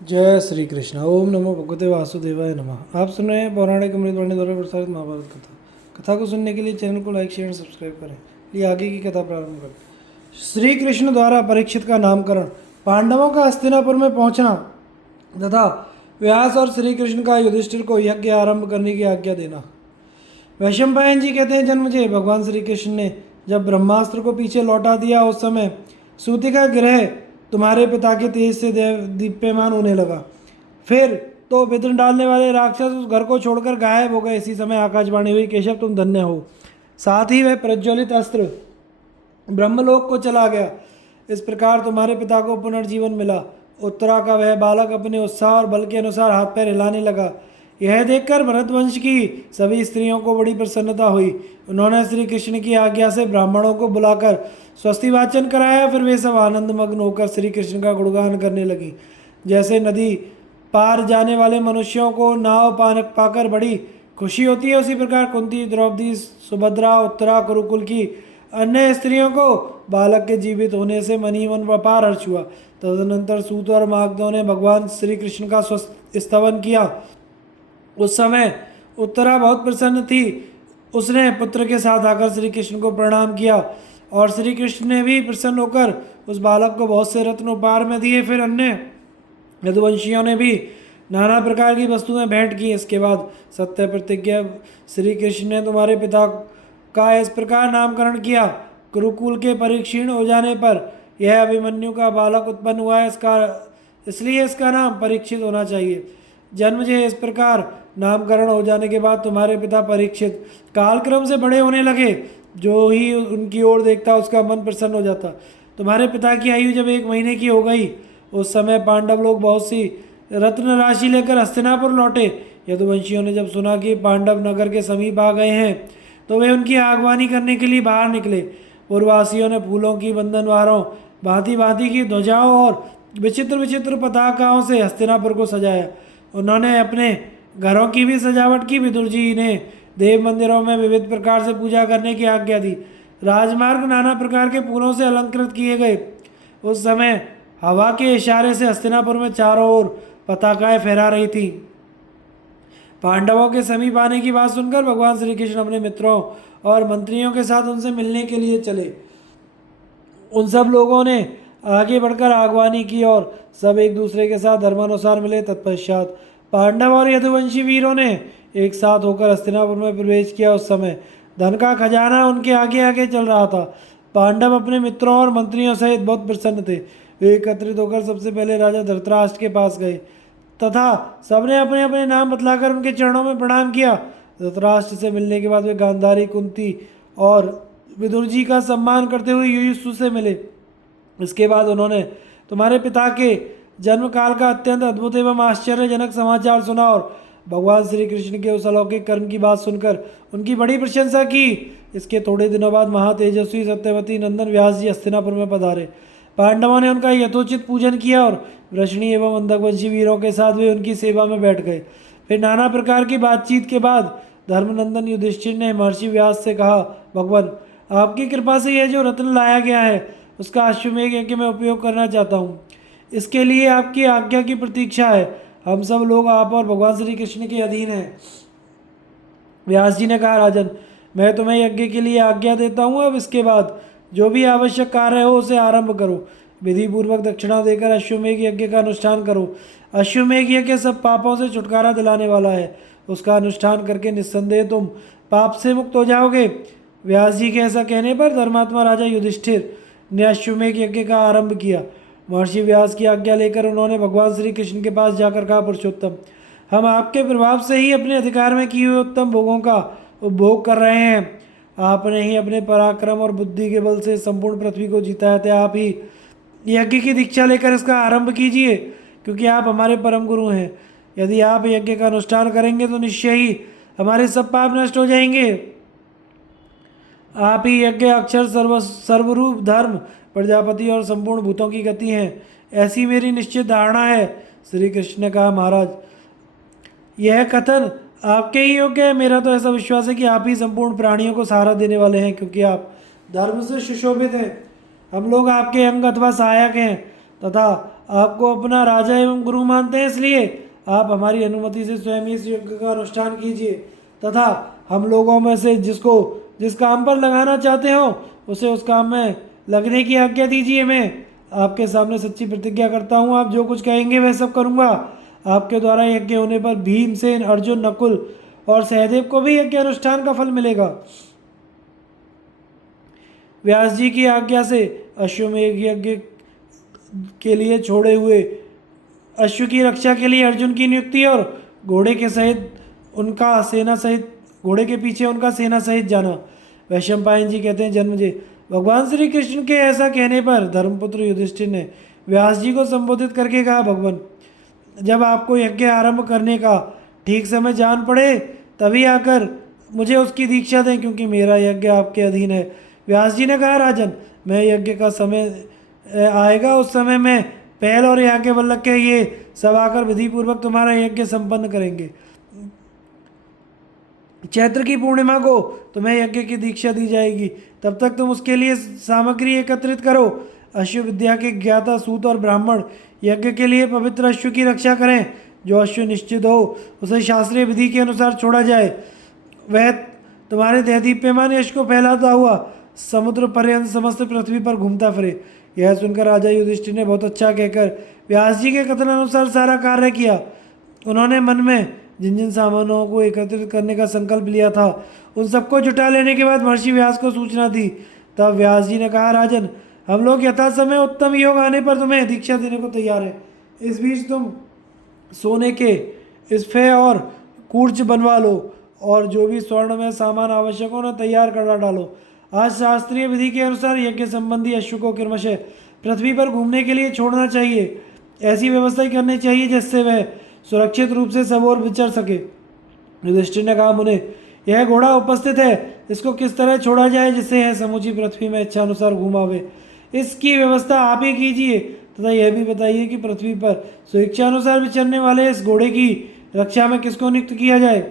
जय श्री कृष्ण। ओम नमो भगवते वासुदेवाय नमः। आप सुन रहे हैं पौराणिक अमृतवाणी द्वारा प्रसारित महाभारत कथा। कथा को सुनने के लिए चैनल को लाइक शेयर सब्सक्राइब करें। लिए आगे की कथा प्रारंभ करें। श्री कृष्ण द्वारा परीक्षित का नामकरण, पांडवों का हस्तिनापुर में पहुंचना तथा व्यास और श्री कृष्ण का युधिष्ठिर को यज्ञ आरंभ करने की आज्ञा देना। वैशंपायन जी कहते हैं, जन्मजय भगवान श्री कृष्ण ने जब ब्रह्मास्त्र को पीछे लौटा दिया उस समय सूतिका ग्रह तुम्हारे पिता के तेज से दीप्यमान होने लगा। फिर तो विघ्न डालने वाले राक्षस उस घर को छोड़कर गायब हो गए। इसी समय आकाशवाणी हुई, केशव तुम धन्य हो। साथ ही वह प्रज्वलित अस्त्र ब्रह्मलोक को चला गया। इस प्रकार तुम्हारे पिता को पुनर्जीवन मिला। उत्तरा का वह बालक अपने उत्साह और बल के अनुसार हाथ पैर हिलाने लगा। यह देखकर भरतवंश की सभी स्त्रियों को बड़ी प्रसन्नता हुई। उन्होंने श्री कृष्ण की आज्ञा से ब्राह्मणों को बुलाकर स्वस्ति वाचन कराया। फिर वे सब आनंद मग्न होकर श्री कृष्ण का गुणगान करने लगी। जैसे नदी पार जाने वाले मनुष्यों को नाव पाकर बड़ी खुशी होती है, उसी प्रकार कुंती, द्रौपदी, सुभद्रा, उत्तरा, कुरुकुल की अन्य स्त्रियों को बालक के जीवित होने से मन ही मन अपार हर्ष हुआ। तदनंतर सूत और मागधों ने भगवान श्री कृष्ण का स्तवन किया। उस समय उत्तरा बहुत प्रसन्न थी। उसने पुत्र के साथ आकर श्री कृष्ण को प्रणाम किया और श्री कृष्ण ने भी प्रसन्न होकर उस बालक को बहुत से रत्न उपहार में दिए। फिर अन्य यदुवंशियों ने भी नाना प्रकार की वस्तुएं भेंट की। इसके बाद सत्य प्रतिज्ञा श्री कृष्ण ने तुम्हारे पिता का इस प्रकार नामकरण किया। कुरुकुल के परीक्षीण हो जाने पर यह अभिमन्यु का बालक उत्पन्न हुआ है, इसलिए इसका नाम परीक्षित होना चाहिए। जन्मजय इस प्रकार नामकरण हो जाने के बाद तुम्हारे पिता परीक्षित कालक्रम से बड़े होने लगे। जो ही उनकी ओर देखता उसका मन प्रसन्न हो जाता। तुम्हारे पिता की आयु जब 1 महीने की हो गई, उस समय पांडव लोग बहुत सी रत्न राशि लेकर हस्तिनापुर लौटे। यदुवंशियों ने जब सुना कि पांडव नगर के समीप आ गए हैं तो वे उनकी आगवानी करने के लिए बाहर निकले। पूर्ववासियों ने फूलों की बंधनवारों, भांति भांति की ध्वजाओं और विचित्र विचित्र पताकाओं से हस्तिनापुर को सजाया। उन्होंने अपने घरों की भी सजावट की। विदुर जी ने देव मंदिरों में विविध प्रकार से पूजा करने की आज्ञा दी। राजमार्ग नाना प्रकार के फूलों से अलंकृत किए गए। उस समय हवा के इशारे से हस्तिनापुर में चारों ओर पताकाएं फहरा रही थी। पांडवों के समीप आने की बात सुनकर भगवान श्री कृष्ण अपने मित्रों और मंत्रियों के साथ उनसे मिलने के लिए चले। उन सब लोगों ने आगे बढ़कर आगवानी की और सब एक दूसरे के साथ धर्मानुसार मिले। तत्पश्चात पांडव और यदुवंशी वीरों ने एक साथ होकर हस्तिनापुर में प्रवेश किया। उस समय धन का खजाना उनके आगे आगे चल रहा था। पांडव अपने मित्रों और मंत्रियों सहित बहुत प्रसन्न थे। वे एकत्रित होकर सबसे पहले राजा धृतराष्ट्र के पास गए तथा सबने अपने अपने नाम बतलाकर उनके चरणों में प्रणाम किया। धृतराष्ट्र से मिलने के बाद वे गांधारी, कुंती और विदुर जी का सम्मान करते हुए युयुत्सु से मिले। इसके बाद उन्होंने तुम्हारे पिता के जन्म काल का अत्यंत अद्भुत एवं आश्चर्यजनक समाचार सुना और भगवान श्री कृष्ण के उस अलौकिक कर्म की बात सुनकर उनकी बड़ी प्रशंसा की। इसके थोड़े दिनों बाद महातेजस्वी सत्यवती नंदन व्यास जी हस्तिनापुर में पधारे। पांडवों ने उनका यथोचित पूजन किया और वृष्णि एवं अंधकवंशी वीरों के साथ वे उनकी सेवा में बैठ गए। फिर नाना प्रकार की बातचीत के बाद धर्मनंदन युधिष्ठिर ने महर्षि व्यास से कहा, भगवान आपकी कृपा से यह जो रत्न लाया गया है उसका अश्वमेध यज्ञ में उपयोग करना चाहता हूँ। इसके लिए आपकी आज्ञा की प्रतीक्षा है। हम सब लोग आप और भगवान श्री कृष्ण के अधीन हैं। व्यास जी ने कहा, राजन मैं तुम्हें यज्ञ के लिए आज्ञा देता हूँ। अब इसके बाद जो भी आवश्यक कार्य हो उसे आरंभ करो। विधि पूर्वक दक्षिणा देकर अश्वमेध यज्ञ का अनुष्ठान करो। अश्वमेध यज्ञ सब पापों से छुटकारा दिलाने वाला है। उसका अनुष्ठान करके निस्संदेह तुम पाप से मुक्त हो जाओगे। व्यास जी के ऐसा कहने पर धर्मात्मा राजा युधिष्ठिर ने अश्वमेध यज्ञ का आरंभ किया। महर्षि व्यास की आज्ञा लेकर उन्होंने भगवान श्री कृष्ण के पास जाकर कहा, पुरुषोत्तम हम आपके प्रभाव से ही अपने अधिकार में किए हुए उत्तम भोगों का उपभोग कर रहे हैं। आपने ही अपने पराक्रम और बुद्धि के बल से संपूर्ण पृथ्वी को जीता है। आप ही यज्ञ की दीक्षा लेकर इसका आरंभ कीजिए, क्योंकि आप हमारे परम गुरु हैं। यदि आप यज्ञ का अनुष्ठान करेंगे तो निश्चय ही हमारे सब पाप नष्ट हो जाएंगे। आप ही यज्ञ अक्षर सर्वरूप धर्म, प्रजापति और संपूर्ण भूतों की गति हैं, ऐसी मेरी निश्चित धारणा है। श्री कृष्ण ने कहा, महाराज यह कथन आपके ही योग्य है। मेरा तो ऐसा विश्वास है कि आप ही संपूर्ण प्राणियों को सहारा देने वाले हैं, क्योंकि आप धर्म से सुशोभित हैं। हम लोग आपके अंग अथवा सहायक हैं तथा आपको अपना राजा एवं गुरु मानते हैं, इसलिए आप हमारी अनुमति से स्वयं इस यज्ञ का अनुष्ठान कीजिए तथा हम लोगों में से जिसको जिस काम पर लगाना चाहते हो उसे उस काम में लगने की आज्ञा दीजिए। मैं आपके सामने सच्ची प्रतिज्ञा करता हूँ, आप जो कुछ कहेंगे वह सब करूँगा। आपके द्वारा यज्ञ होने पर भीमसेन, अर्जुन, नकुल और सहदेव को भी यज्ञ अनुष्ठान का फल मिलेगा। व्यास जी की आज्ञा से अश्वमेध यज्ञ के लिए छोड़े हुए अश्व की रक्षा के लिए अर्जुन की नियुक्ति और घोड़े के सहित उनका सेना सहित घोड़े के पीछे उनका सेना सहित जाना। वैशंपायन जी कहते हैं, जन्मजय भगवान श्री कृष्ण के ऐसा कहने पर धर्मपुत्र युधिष्ठिर ने व्यास जी को संबोधित करके कहा, भगवान जब आपको यज्ञ आरंभ करने का ठीक समय जान पड़े तभी आकर मुझे उसकी दीक्षा दें, क्योंकि मेरा यज्ञ आपके अधीन है। व्यास जी ने कहा, राजन मैं यज्ञ का समय आएगा उस समय मैं पहल और याज्ञवल्क्य के ये सब आकर विधि पूर्वक तुम्हारा यज्ञ संपन्न करेंगे। चैत्र की पूर्णिमा को तुम्हें यज्ञ की दीक्षा दी जाएगी, तब तक तुम उसके लिए सामग्री एकत्रित करो। अश्व विद्या के ज्ञाता सूत और ब्राह्मण यज्ञ के लिए पवित्र अश्व की रक्षा करें। जो अश्व निश्चित हो उसे शास्त्रीय विधि के अनुसार छोड़ा जाए, वह तुम्हारे देहदीप्यमान यश को फैलाता हुआ समुद्र पर्यंत समस्त पृथ्वी पर घूमता फिरे। यह सुनकर राजा युधिष्ठिर ने बहुत अच्छा कहकर व्यास जी के कथन अनुसार सारा कार्य किया। उन्होंने मन में जिन जिन सामानों को एकत्रित करने का संकल्प लिया था उन सबको जुटा लेने के बाद महर्षि व्यास को सूचना दी। तब व्यास जी ने कहा, राजन हम लोग यथा समय उत्तम योग आने पर तुम्हें दीक्षा देने को तैयार है। इस बीच तुम सोने के स्फे और कूर्च बनवा लो और जो भी स्वर्ण में सामान आवश्यक हो उन्हें तैयार कर डालो। आज शास्त्रीय विधि के अनुसार यज्ञ संबंधी अश्व को क्रमशः पृथ्वी पर घूमने के लिए छोड़ना चाहिए। ऐसी व्यवस्था करनी चाहिए जिससे वह सुरक्षित रूप से सब ओर विचर सके। युधिष्ठिर ने कहा, मुने यह घोड़ा उपस्थित है, इसको किस तरह छोड़ा जाए जिससे यह समूची पृथ्वी में इच्छा अनुसार घुमावे। इसकी व्यवस्था आप ही कीजिए तथा यह भी बताइए कि पृथ्वी पर स्वेच्छा अनुसार विचरने वाले इस घोड़े की रक्षा में किसको नियुक्त किया जाए।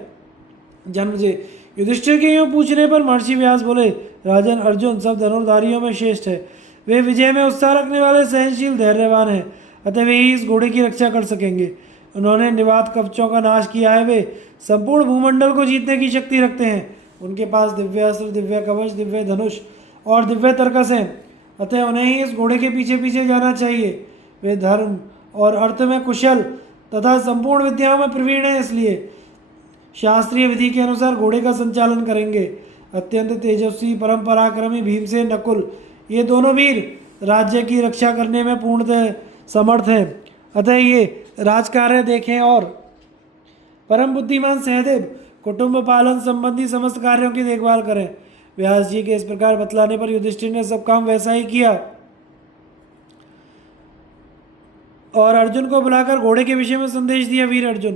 जन्मजय युधिष्ठिर के यूँ पूछने पर महर्षि व्यास बोले, राजन अर्जुन सब धनुर्धारियों में श्रेष्ठ है। वे विजय में उत्साह रखने वाले, सहनशील, धैर्यवान हैं, अतः वे ही इस घोड़े की रक्षा कर सकेंगे। उन्होंने निवात कवचों का नाश किया है, वे संपूर्ण भूमंडल को जीतने की शक्ति रखते हैं। उनके पास दिव्य अस्त्र, दिव्य कवच, दिव्य धनुष और दिव्य तर्कस हैं, अतः उन्हें ही इस घोड़े के पीछे पीछे जाना चाहिए। वे धर्म और अर्थ में कुशल तथा संपूर्ण विद्याओं में प्रवीण हैं, इसलिए शास्त्रीय विधि के अनुसार घोड़े का संचालन करेंगे। अत्यंत तेजस्वी परम पराक्रमी भीमसेन, नकुल ये दोनों वीर राज्य की रक्षा करने में पूर्णतः समर्थ हैं, अतः ये राजकार्य देखें। और परम बुद्धिमान सहदेव कुटुंब पालन संबंधी समस्त कार्यों की देखभाल करें। व्यास जी के इस प्रकार बतलाने पर युधिष्ठिर ने सब काम वैसा ही किया और अर्जुन को बुलाकर घोड़े के विषय में संदेश दिया। वीर अर्जुन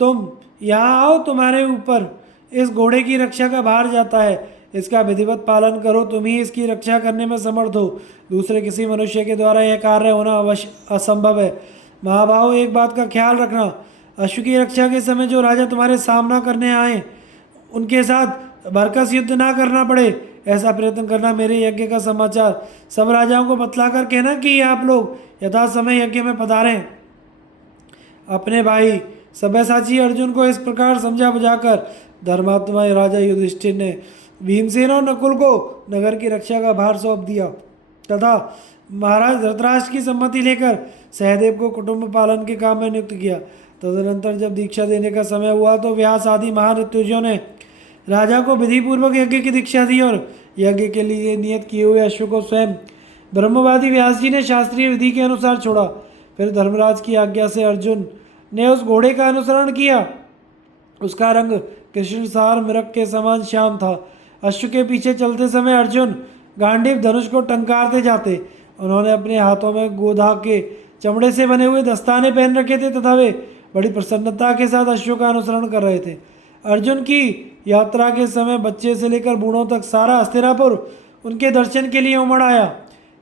तुम यहाँ आओ, तुम्हारे ऊपर इस घोड़े की रक्षा का भार जाता है, इसका विधिवत पालन करो, तुम ही इसकी रक्षा करने में समर्थ हो। दूसरे किसी मनुष्य के द्वारा यह कार्य होना अवश्य असंभव है। महाभाव एक बात का ख्याल रखना, अश्व की रक्षा के समय जो राजा तुम्हारे सामना करने आए उनके साथ भरकस युद्ध ना करना पड़े, ऐसा प्रयत्न करना। मेरे यज्ञ का समाचार सब राजाओं को बतलाकर कहना कि आप लोग यथा समय यज्ञ में पधारें। अपने भाई सब्यसाची अर्जुन को इस प्रकार समझा बुझाकर धर्मात्मा राजा युधिष्ठिर ने भीमसेन और नकुल को नगर की रक्षा का भार सौंप दिया तथा महाराज धृतराष्ट्र की सम्मति लेकर सहदेव को कुटुंब पालन के काम में नियुक्त किया। तदनंतर जब दीक्षा देने का समय हुआ तो व्यास आदि महान ऋत्विजों ने राजा को विधि पूर्वक यज्ञ की दीक्षा दी और यज्ञ के लिए नियत किए हुए अश्व को स्वयं ब्रह्मवादी व्यास जी ने शास्त्रीय विधि के अनुसार छोड़ा। फिर धर्मराज की आज्ञा से अर्जुन ने उस घोड़े का अनुसरण किया। उसका रंग कृष्णसार मृग के समान श्याम था। अश्व के पीछे चलते समय अर्जुन गांडीव धनुष को टंकारते जाते। उन्होंने अपने हाथों में गोधा के चमड़े से बने हुए दस्ताने पहन रखे थे तथा वे बड़ी प्रसन्नता के साथ अश्व का अनुसरण कर रहे थे। अर्जुन की यात्रा के समय बच्चे से लेकर बूढ़ों तक सारा हस्तिनापुर उनके दर्शन के लिए उमड़ आया।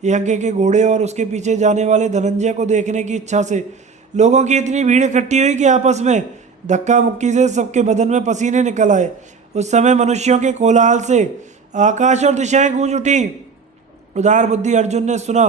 यज्ञ के घोड़े और उसके पीछे जाने वाले धनंजय को देखने की इच्छा से लोगों की इतनी भीड़ इकट्ठी हुई कि आपस में धक्का मुक्की से सबके बदन में पसीने निकल आए। उस समय मनुष्यों के कोलाहल से आकाश और दिशाएं गूंज उठी। उदार बुद्धि अर्जुन ने सुना,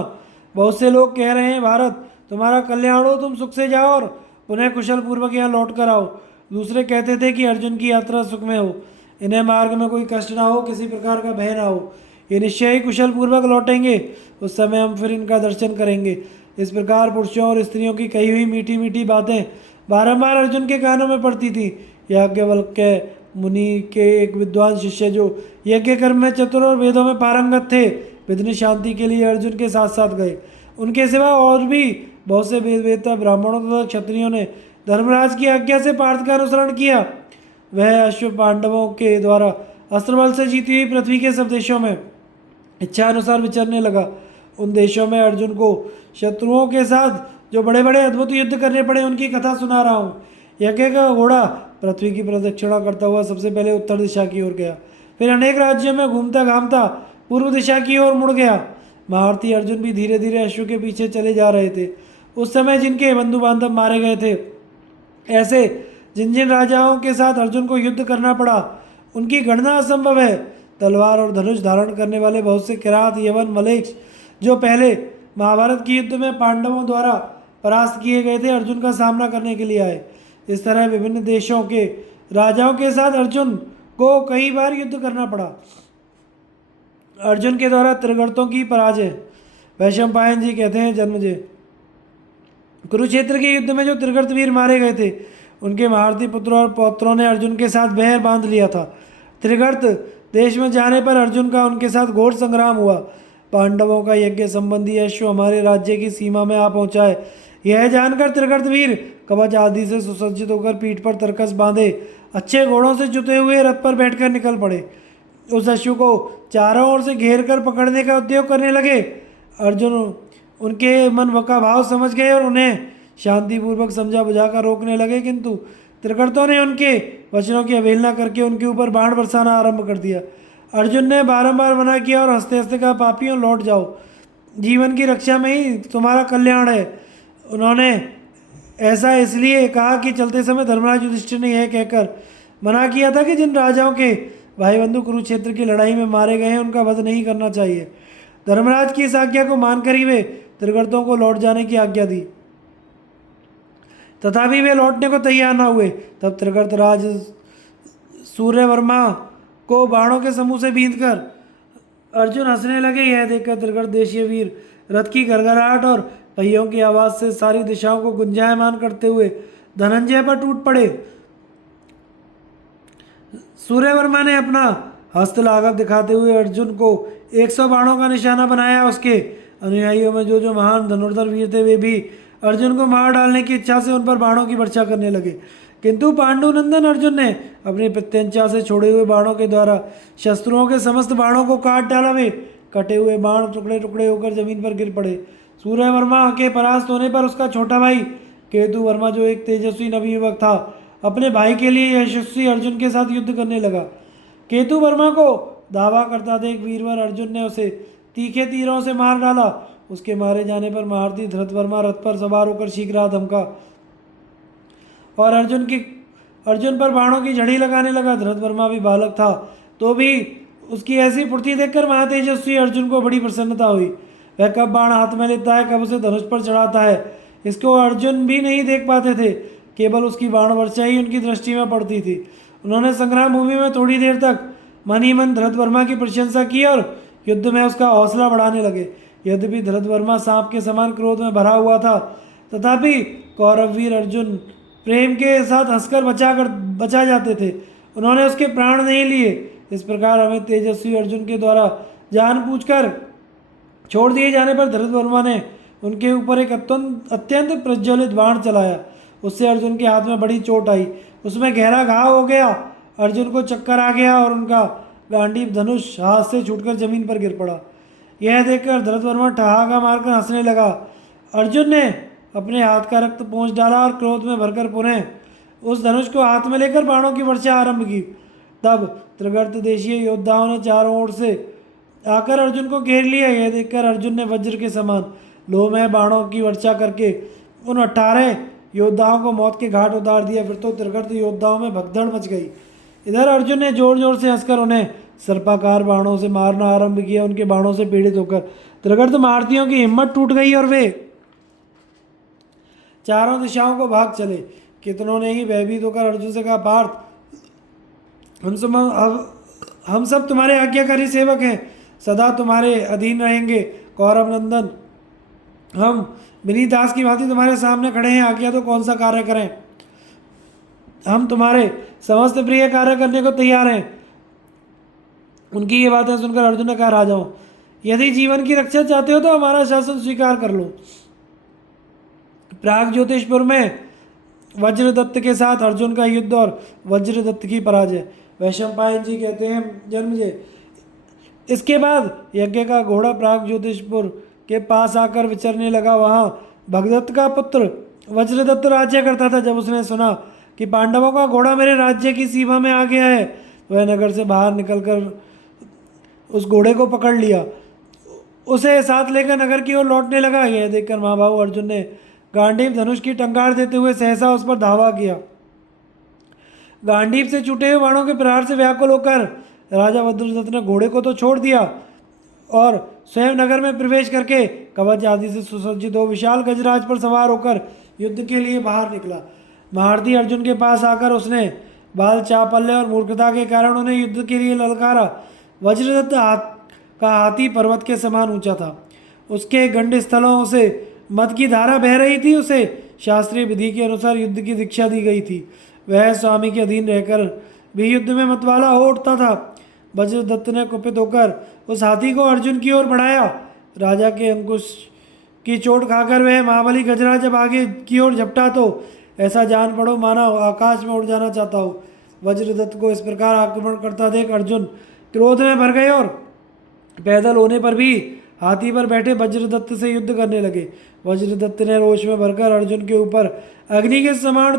बहुत से लोग कह रहे हैं, भारत तुम्हारा कल्याण हो, तुम सुख से जाओ और पुनः कुशल पूर्वक यहाँ लौट कर आओ। दूसरे कहते थे कि अर्जुन की यात्रा सुख में हो, इन्हें मार्ग में कोई कष्ट ना हो, किसी प्रकार का भय ना हो, ये निश्चय ही कुशल पूर्वक लौटेंगे, उस समय हम फिर इनका दर्शन करेंगे। इस प्रकार पुरुषों और स्त्रियों की कही हुई मीठी मीठी बातें बारंबार अर्जुन के कानों में पड़ती थी। याज्ञवल्क्य मुनि के एक विद्वान शिष्य जो यज्ञ कर्म में चतुर और वेदों में पारंगत थे, विघ्न शांति के लिए अर्जुन के साथ साथ गए। उनके सिवा और भी बहुत से वेद वेदता ब्राह्मणों तथा क्षत्रियों ने धर्मराज की आज्ञा से पार्थ का अनुसरण किया। वह अश्व पांडवों के द्वारा अस्त्रबल से जीती हुई पृथ्वी के सब देशों में इच्छा अनुसार विचरने लगा। उन देशों में अर्जुन को शत्रुओं के साथ जो बड़े बड़े अद्भुत युद्ध करने पड़े उनकी कथा सुना रहा हूँ। यज्ञ का घोड़ा पृथ्वी की प्रदक्षिणा करता हुआ सबसे पहले उत्तर दिशा की ओर गया, फिर अनेक राज्यों में घूमता घामता पूर्व दिशा की ओर मुड़ गया। महारथी अर्जुन भी धीरे धीरे अश्व के पीछे चले जा रहे थे। उस समय जिनके बंधु बांधव मारे गए थे, ऐसे जिन जिन राजाओं के साथ अर्जुन को युद्ध करना पड़ा, उनकी गणना असंभव है। तलवार और धनुष धारण करने वाले बहुत से किरात, यवन, मलेच्छ जो पहले महाभारत के युद्ध में पांडवों द्वारा परास्त किए गए थे, अर्जुन का सामना करने के लिए आए। इस तरह विभिन्न देशों के राजाओं के साथ अर्जुन को कई बार युद्ध करना पड़ा। अर्जुन के द्वारा त्रिगर्तों की पराजय। वैशंपायन जी कहते हैं, जन्मजय, कुरुक्षेत्र के युद्ध में जो त्रिगर्त वीर मारे गए थे, उनके महारथी पुत्रों और पौत्रों ने अर्जुन के साथ बैर बांध लिया था। त्रिगर्त देश में जाने पर अर्जुन का उनके साथ घोर संग्राम हुआ। पांडवों का यज्ञ संबंधी अश्व हमारे राज्य की सीमा में आ पहुंचा है। यह जानकर त्रिगर्त वीर कवच आदि से सुसज्जित होकर पीठ पर तरकस बांधे अच्छे घोड़ों से जुते हुए रथ पर बैठकर निकल पड़े। उस अश्व को चारों ओर से घेर कर पकड़ने का उद्योग करने लगे। अर्जुन उनके मन का भाव समझ गए और उन्हें शांतिपूर्वक समझा बुझाकर रोकने लगे, किंतु त्रिगर्तों ने उनके वचनों की अवहेलना करके उनके ऊपर बाण बरसाना आरंभ कर दिया। अर्जुन ने बारंबार मना किया और हंसते हंसते कहा, पापियों लौट जाओ, जीवन की रक्षा में ही तुम्हारा कल्याण है। उन्होंने ऐसा इसलिए कहा कि चलते समय धर्मराज युधिष्ठिर ने यह कहकर मना किया था कि जिन राजाओं के भाई बंधु कुरुक्षेत्र की लड़ाई में मारे गए हैं उनका वध नहीं करना चाहिए। धर्मराज की इस आज्ञा को मानकर ही वे त्रिगर्तों को लौट जाने की आज्ञा दी। तथापि वे लौटने को तैयार न हुए। तब त्रिगर्त राज सूर्यवर्मा को बाणों के समूह से बींधकर अर्जुन हंसने लगे। यह देखकर त्रिगर्त देशीय वीर रथ की गड़गड़ाहट और पहियों की आवाज से सारी दिशाओं को गुंजायमान करते हुए धनंजय पर टूट पड़े। सूर्यवर्मा ने अपना हस्त लाघव दिखाते हुए अर्जुन को 100 बाणों का निशाना बनाया। उसके अनुयायियों में जो जो महान धनुर्धर वीर थे, वे भी अर्जुन को मार डालने की इच्छा से उन पर बाणों की वर्षा करने लगे, किंतु पांडुनंदन अर्जुन ने अपनी प्रत्यंचा से छोड़े हुए बाणों के द्वारा शस्त्रों के समस्त बाणों को काट डाला। वे कटे हुए बाण टुकड़े टुकड़े होकर जमीन पर गिर पड़े। सूर्यवर्मा के परास्त होने पर उसका छोटा भाई केतु वर्मा, जो एक तेजस्वी नवयुवक था, अपने भाई के लिए यशस्वी अर्जुन के साथ युद्ध करने लगा। केतु वर्मा को दावा करता देख वीरवर अर्जुन ने उसे तीखे तीरों से मार डाला। उसके मारे जाने पर महारथी धृतवर्मा रथ पर सवार होकर शीघ्र धमका और अर्जुन पर बाणों की झड़ी लगाने लगा। धृतवर्मा भी बालक था, तो भी उसकी ऐसी फुर्ती देखकर महातेजस्वी अर्जुन को बड़ी प्रसन्नता हुई। वह कब बाण हाथ में लेता है, कब उसे धनुष पर चढ़ाता है, इसको अर्जुन भी नहीं देख पाते थे। केवल उसकी बाण वर्षा ही उनकी दृष्टि में पड़ती थी। उन्होंने संग्राम भूमि में थोड़ी देर तक मन ही मन धृतवर्मा की प्रशंसा की और युद्ध में उसका हौसला बढ़ाने लगे। यद्यपि धृतवर्मा सांप के समान क्रोध में भरा हुआ था, तथापि कौरववीर अर्जुन प्रेम के साथ हंसकर बचा जाते थे। उन्होंने उसके प्राण नहीं लिए। इस प्रकार हमें तेजस्वी अर्जुन के द्वारा जान पूछकर छोड़ दिए जाने पर धृतवर्मा ने उनके ऊपर एक अत्यंत प्रज्वलित बाण चलाया। उससे अर्जुन के हाथ में बड़ी चोट आई, उसमें गहरा घाव हो गया। अर्जुन को चक्कर आ गया और उनका गांडीव धनुष हाथ से छूटकर जमीन पर गिर पड़ा। यह देखकर धृतवर्मा ठहाका मारकर हंसने लगा। अर्जुन ने अपने हाथ का रक्त पोंछ डाला और क्रोध में भरकर पुनः उस धनुष को हाथ में लेकर बाणों की वर्षा आरंभ की। तब त्रिगर्त देशीय योद्धाओं ने चारों ओर से आकर अर्जुन को घेर लिया। यह देखकर अर्जुन ने वज्र के समान लोहमय बाणों की वर्षा करके उन 18 योद्धाओं को मौत के घाट उतार दिया। फिर तो त्रिगर्त योद्धाओं में भगदड़ मच गई। इधर अर्जुन ने जोर जोर से हंसकर उन्हें सर्पाकार बाणों से मारना आरंभ किया। उनके बाणों से पीड़ित होकर त्रिगर्त महारथियों की हिम्मत टूट गई और वे चारों दिशाओं को भाग चले। कितनों ने ही भयभीत होकर अर्जुन से कहा, पार्थ हम सब तुम्हारे आज्ञाकारी सेवक हैं, सदा तुम्हारे अधीन रहेंगे। कौरव नंदन, हम विनीत दास की भांति तुम्हारे सामने खड़े हैं, आज्ञा तो कौन सा कार्य करें। हम तुम्हारे समस्त प्रिय कार्य करने को तैयार हैं। उनकी ये बातें सुनकर अर्जुन ने कहा, राजाओं, यदि जीवन की रक्षा चाहते हो तो हमारा शासन स्वीकार कर लो। प्राग ज्योतिषपुर में वज्रदत्त के साथ अर्जुन का युद्ध और वज्रदत्त की पराजय। वैशंपायन जी कहते हैं, जन्मजय, इसके बाद यज्ञ का घोड़ा प्राग ज्योतिषपुर के पास आकर विचरने लगा। वहाँ भगदत्त का पुत्र वज्रदत्त राज्य करता था। जब उसने सुना कि पांडवों का घोड़ा मेरे राज्य की सीमा में आ गया है, वह नगर से बाहर निकलकर उस घोड़े को पकड़ लिया, उसे साथ लेकर नगर की ओर लौटने लगा। यह देखकर महाबाहु अर्जुन ने गांडीव धनुष की टंकार देते हुए सहसा उस पर धावा किया। गांडीव से छूटे हुए बाणों के प्रहार से व्याकुल होकर राजा वज्रदत्त ने घोड़े को तो छोड़ दिया और स्वयं नगर में प्रवेश करके कवच आदि से सुसज्जित हो विशाल गजराज पर सवार होकर युद्ध के लिए बाहर निकला। महारथी अर्जुन के पास आकर उसने बाल चापल्य और मूर्खता के कारण उन्हें युद्ध के लिए ललकारा। वज्रदत्त का हाथी पर्वत के समान ऊंचा था। उसके गंड स्थलों से मद की धारा बह रही थी। उसे शास्त्रीय विधि के अनुसार युद्ध की दीक्षा दी गई थी। वह स्वामी के अधीन रहकर भी युद्ध में मतवाला हो उठता था। वज्रदत्त ने कुपित होकर उस हाथी को अर्जुन की ओर बढ़ाया। राजा के अंकुश की चोट खाकर वह महाबली गजराज जब आगे की ओर झपटा तो ऐसा जान पड़ो मानो आकाश में उड़ जाना चाहता हो। वज्रदत्त को इस प्रकार आक्रमण करता देख अर्जुन क्रोध में भर गए और पैदल होने पर भी हाथी पर बैठे वज्रदत्त से युद्ध करने लगे। वज्रदत्त ने रोष में भरकर अर्जुन के ऊपर अग्नि के समान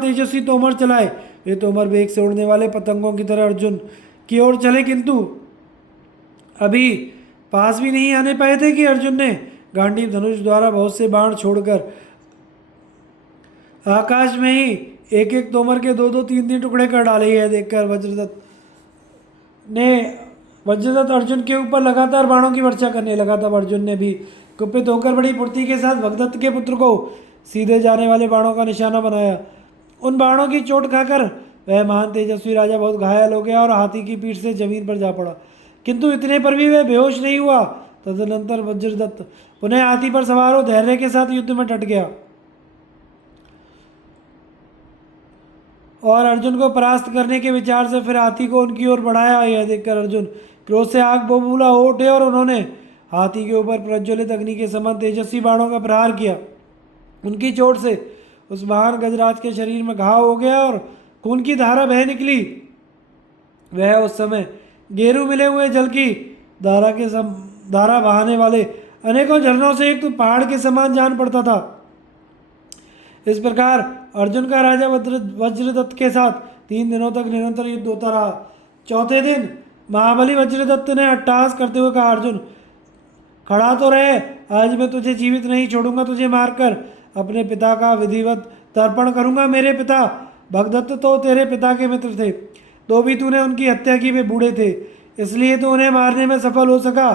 तेजस्वी तोमर चलाए। वे तोमर वेग से उड़ने वाले पतंगों की तरह अर्जुन की ओर चले, किंतु अभी पास भी नहीं आने पाए थे कि अर्जुन ने गांडीव धनुष द्वारा बहुत से बाण छोड़कर आकाश में ही एक एक तोमर के दो दो तीन तीन टुकड़े कर डाले। यह देखकर वज्रदत्त अर्जुन के ऊपर लगातार बाणों की वर्षा करने लगा। तब अर्जुन ने भी कुपित होकर बड़ी फुर्ती के साथ भगदत्त के पुत्र को सीधे जाने वाले बाणों का निशाना बनाया। उन बाणों की चोट खाकर वह महान तेजस्वी राजा बहुत घायल हो गया और हाथी की पीठ से जमीन पर जा पड़ा, किंतु इतने पर भी वह बेहोश नहीं हुआ। तदनंतर वज्रदत्त पुनः हाथी पर सवार हो धैर्य के साथ युद्ध में डट गया और अर्जुन को परास्त करने के विचार से फिर हाथी को उनकी ओर बढ़ाया। यह देखकर अर्जुन क्रोध से आग बबूला हो उठे और उन्होंने हाथी के ऊपर प्रज्वलित अग्नि के समान तेजस्वी बाणों का प्रहार किया। उनकी चोट से उस महान गजराज के शरीर में घाव हो गया और खून की धारा बह निकली। वह उस समय गेरू मिले हुए जल की धारा बहाने वाले अनेकों झरनों से एक तो पहाड़ के समान जान पड़ता था। इस प्रकार अर्जुन का राजा वज्रदत्त के साथ 3 दिनों तक निरंतर युद्ध होता रहा। चौथे दिन महाबली वज्रदत्त ने अट्टहास करते हुए कहा, अर्जुन खड़ा तो रहे, आज मैं तुझे जीवित नहीं छोड़ूंगा। तुझे मारकर अपने पिता का विधिवत तर्पण करूंगा। मेरे पिता भगदत्त तो तेरे पिता के मित्र थे, तो भी तूने उनकी हत्या की। वे बूढ़े थे, इसलिए तो उन्हें मारने में सफल हो सका।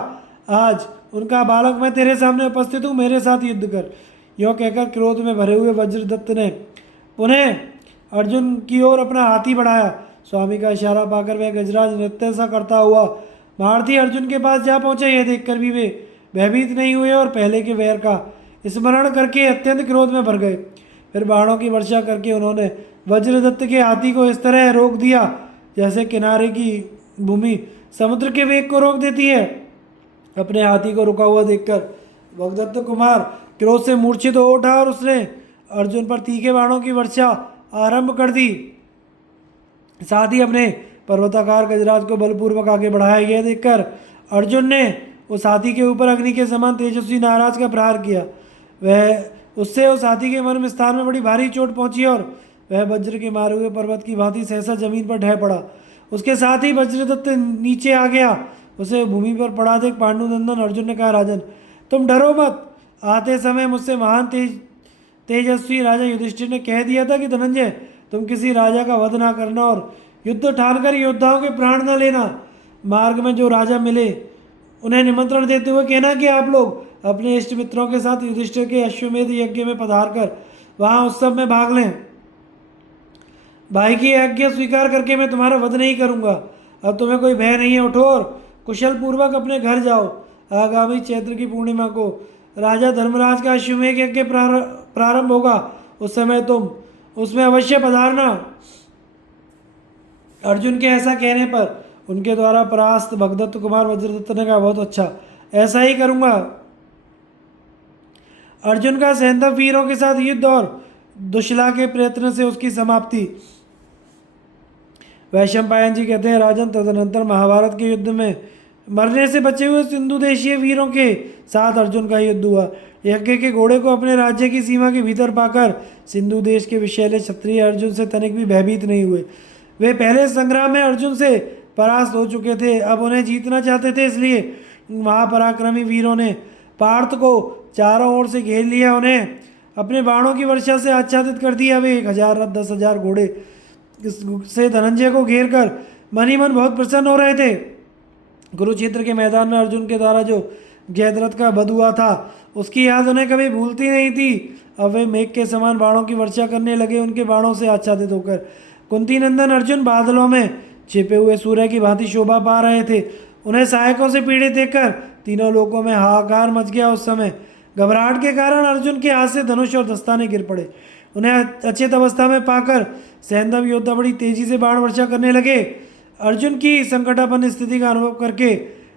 आज उनका बालक मैं तेरे सामने उपस्थित हूँ, मेरे साथ युद्ध कर। यों कहकर क्रोध में भरे हुए वज्रदत्त ने पुनः अर्जुन की ओर अपना हाथी बढ़ाया। स्वामी का इशारा पाकर वह गजराज नृत्य सा करता हुआ महारथी अर्जुन के पास जा पहुंचे। यह देखकर भी वे भयभीत नहीं हुए और पहले के वैर का स्मरण करके अत्यंत क्रोध में भर गए। फिर बाणों की वर्षा करके उन्होंने वज्रदत्त के हाथी को इस तरह रोक दिया जैसे किनारे की भूमि समुद्र के वेग को रोक देती है। अपने हाथी को रुका हुआ देखकर भगदत्त कुमार क्रोध से मूर्छित हो उठा और उसने अर्जुन पर तीखे बाणों की वर्षा आरंभ कर दी। साथ ही अपने पर्वताकार गजराज को बलपूर्वक आगे बढ़ाया। यह देखकर अर्जुन ने उस हाथी के ऊपर अग्नि के समान तेजस्वी नाराज का प्रहार किया। उस हाथी के मर्म स्थान में बड़ी भारी चोट पहुंची और वह वज्र के मारे हुए पर्वत की भांति सहसा जमीन पर ढह पड़ा। उसके साथ ही वज्रदत्त नीचे आ गया। उसे भूमि पर पड़ा देख पांडुनंदन अर्जुन ने कहा, राजन तुम डरो मत। आते समय मुझसे महान तेजस्वी राजा युधिष्ठिर ने कह दिया था कि धनंजय तुम किसी राजा का वध ना करना और युद्ध ठानकर योद्धाओं के प्राण न लेना। मार्ग में जो राजा मिले उन्हें निमंत्रण देते हुए कहना कि आप लोग अपने इष्ट मित्रों के साथ युधिष्ठिर के अश्वमेध यज्ञ में पधार कर वहाँ उत्सव में भाग लें। भाई की आज्ञा स्वीकार करके मैं तुम्हारा वध नहीं करूंगा। अब तुम्हें कोई भय नहीं है, उठो और कुशल पूर्वक अपने घर जाओ। आगामी चैत्र की पूर्णिमा को राजा धर्मराज का अश्वमेध यज्ञ प्रारंभ होगा, उस समय तुम उसमें अवश्य पधारना। अर्जुन के ऐसा कहने पर उनके द्वारा परास्त भगदत्त कुमार वज्रदत्त ने कहा, बहुत अच्छा, ऐसा ही करूंगा। अर्जुन का सैंधव वीरों के साथ युद्ध और दुशला के प्रयत्न से उसकी समाप्ति। वैशंपायन जी कहते हैं, राजन, तदनंतर महाभारत के युद्ध में मरने से बचे हुए सिंधु देशीय वीरों के साथ अर्जुन का युद्ध हुआ। यज्ञ के घोड़े को अपने राज्य की सीमा के भीतर पाकर सिंधु देश के विषैले क्षत्रिय अर्जुन से तनिक भी भयभीत नहीं हुए। वे पहले संग्राम में अर्जुन से परास्त हो चुके थे, अब उन्हें जीतना चाहते थे, इसलिए महापराक्रमी वीरों ने पार्थ को चारों ओर से घेर लिया, उन्हें अपने बाणों की वर्षा से आच्छादित कर दिया। वे 1000 रथ 10,000 घोड़े से धनंजय को घेर कर मन ही मन बहुत प्रसन्न हो रहे थे। कुरुक्षेत्र के मैदान में अर्जुन के द्वारा जो जयद्रथ का वध हुआ था, उसकी याद उन्हें कभी भूलती नहीं थी। अब वे मेघ के समान बाणों की वर्षा करने लगे, उनके बाणों से आच्छादित होकर कुंती नंदन अर्जुन बादलों में छिपे हुए सूर्य की भांति शोभा पा रहे थे। उन्हें सहायकों से पीड़ित देखकर तीनों लोकों में हाहाकार मच गया। उस समय घबराहट के कारण अर्जुन के हाथ से धनुष और दस्ताने गिर पड़े। उन्हें अचेत अवस्था में पाकर सैंधव योद्धा बड़ी तेजी से बाण वर्षा करने लगे। अर्जुन की संकटापन्न स्थिति का अनुभव करके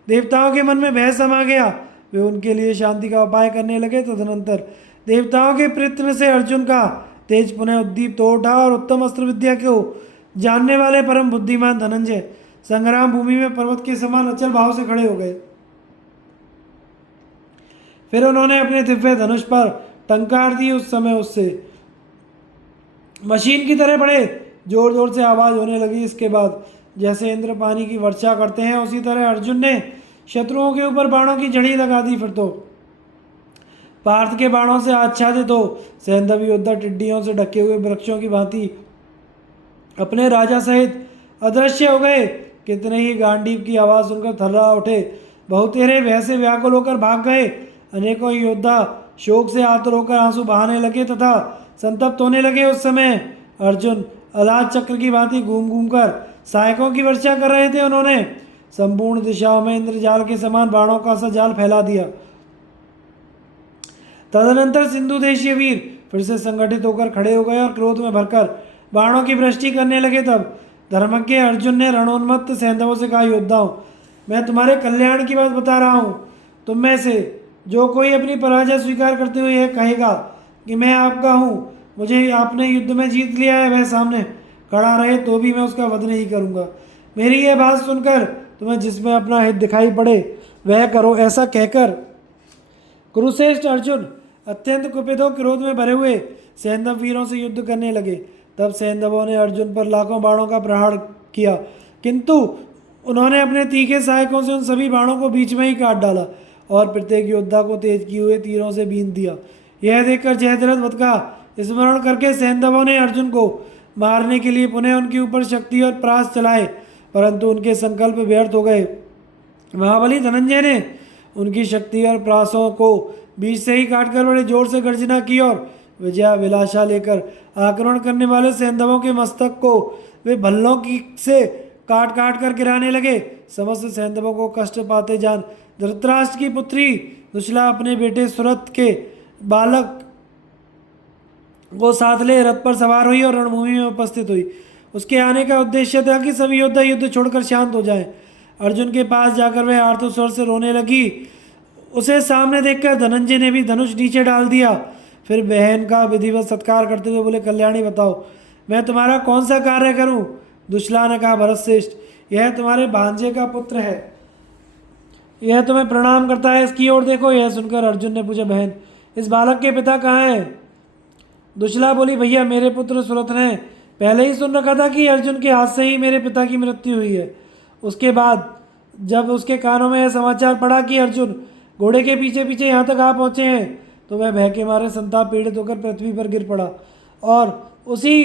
देवताओं के मन में भय समा गया। वे उनके लिए शांति का उपाय करने लगे। तदनंतर देवताओं के प्रयत्न से अर्जुन का तेज पुनः उद्दीप्त हो उठा और उत्तम अस्त्र विद्या को जानने वाले परम बुद्धिमान धनंजय संग्राम भूमि में पर्वत के समान अचल भाव से खड़े हो गए। फिर उन्होंने अपने दिव्य धनुष पर टंकार दी। उस समय उससे मशीन की तरह बड़े जोर जोर से आवाज होने लगी। इसके बाद जैसे इंद्र पानी की वर्षा करते हैं, उसी तरह अर्जुन ने शत्रुओं के ऊपर बाणों की झड़ी लगा दी। फिर तो पार्थ के बाणों से आच्छादित हो सैंधव योद्धा टिड्डियों से ढके हुए वृक्षों की भांति अपने राजा सहित अदृश्य हो गए। कितने ही गांडीव की आवाज सुनकर थर्रा उठे, बहुतेरे भय से व्याकुल होकर भाग गए। अनेकों योद्धा शोक से आतुर होकर आंसू बहाने लगे तथा संतप्त होने लगे। उस समय अर्जुन अलाद चक्र की भांति घूम घूम कर सहायकों की वर्षा कर रहे थे। उन्होंने संपूर्ण दिशाओं में इंद्रजाल के समान बाणों का सा जाल फैला दिया। तदनंतर सिंधु देशीय वीर फिर से संगठित होकर खड़े हो गए और क्रोध में भरकर बाणों की वृष्टि करने लगे। तब धर्मज्ञ अर्जुन ने रणोन्मत्त सैंधवों से कहा, योद्धाओं, मैं तुम्हारे कल्याण की बात बता रहा हूँ। तुम में से जो कोई अपनी पराजय स्वीकार करते हुए यह कहेगा कि मैं आपका हूँ, मुझे आपने युद्ध में जीत लिया है, वह सामने खड़ा रहे तो भी मैं उसका वध नहीं करूँगा। मेरी यह बात सुनकर तुम्हें जिसमें अपना हित दिखाई पड़े वह करो। ऐसा कहकर कुरुश्रेष्ठ अर्जुन अत्यंत कुपित हो क्रोध में भरे हुए सैंधव वीरों से युद्ध करने लगे। तब सैंधवों ने अर्जुन पर लाखों बाणों का प्रहार किया, किंतु उन्होंने अपने तीखे सहायकों से उन सभी बाणों को बीच में ही काट डाला और प्रत्येक योद्धा को तेज किए हुए तीरों से बींध दिया। यह देखकर जयद्रथ वध का स्मरण करके सैंधवों ने अर्जुन को मारने के लिए पुनः उनके ऊपर शक्ति और प्रास चलाए, परंतु उनके संकल्प व्यर्थ हो गए। महाबली धनंजय ने उनकी शक्ति और प्रासों को बीच से ही काटकर बड़े जोर से गर्जना की और विजयाभिलाषा लेकर आक्रमण करने वाले सैंधवों के मस्तक को वे भल्लों की से काट काट कर गिराने लगे। समस्त सैंधवों को कष्ट पाते जान धृतराष्ट्र की पुत्री दुशला अपने बेटे सुरथ के बालक को साथ ले रथ पर सवार हुई और रणभूमि में उपस्थित हुई। उसके आने का उद्देश्य था कि सभी योद्धा युद्ध छोड़कर शांत हो जाएं। अर्जुन के पास जाकर वह आर्त स्वर से रोने लगी। उसे सामने देखकर धनंजय ने भी धनुष नीचे डाल दिया। फिर बहन का विधिवत सत्कार करते हुए बोले, कल्याणी, बताओ मैं तुम्हारा कौन सा कार्य करूं? दुशला ने कहा, भरत श्रेष्ठ, यह तुम्हारे भांजे का पुत्र है, यह तुम्हें प्रणाम करता है, इसकी ओर देखो। यह सुनकर अर्जुन ने पूछा, बहन, इस बालक के पिता कहाँ हैं? दुशला बोली, भैया, मेरे पुत्र सुरथ ने पहले ही सुन रखा था कि अर्जुन के हाथ से ही मेरे पिता की मृत्यु हुई है। उसके बाद जब उसके कानों में यह समाचार पड़ा कि अर्जुन घोड़े के पीछे पीछे यहाँ तक आ पहुँचे हैं, तो वह भय के मारे संताप पीड़ित होकर पृथ्वी पर गिर पड़ा और उसी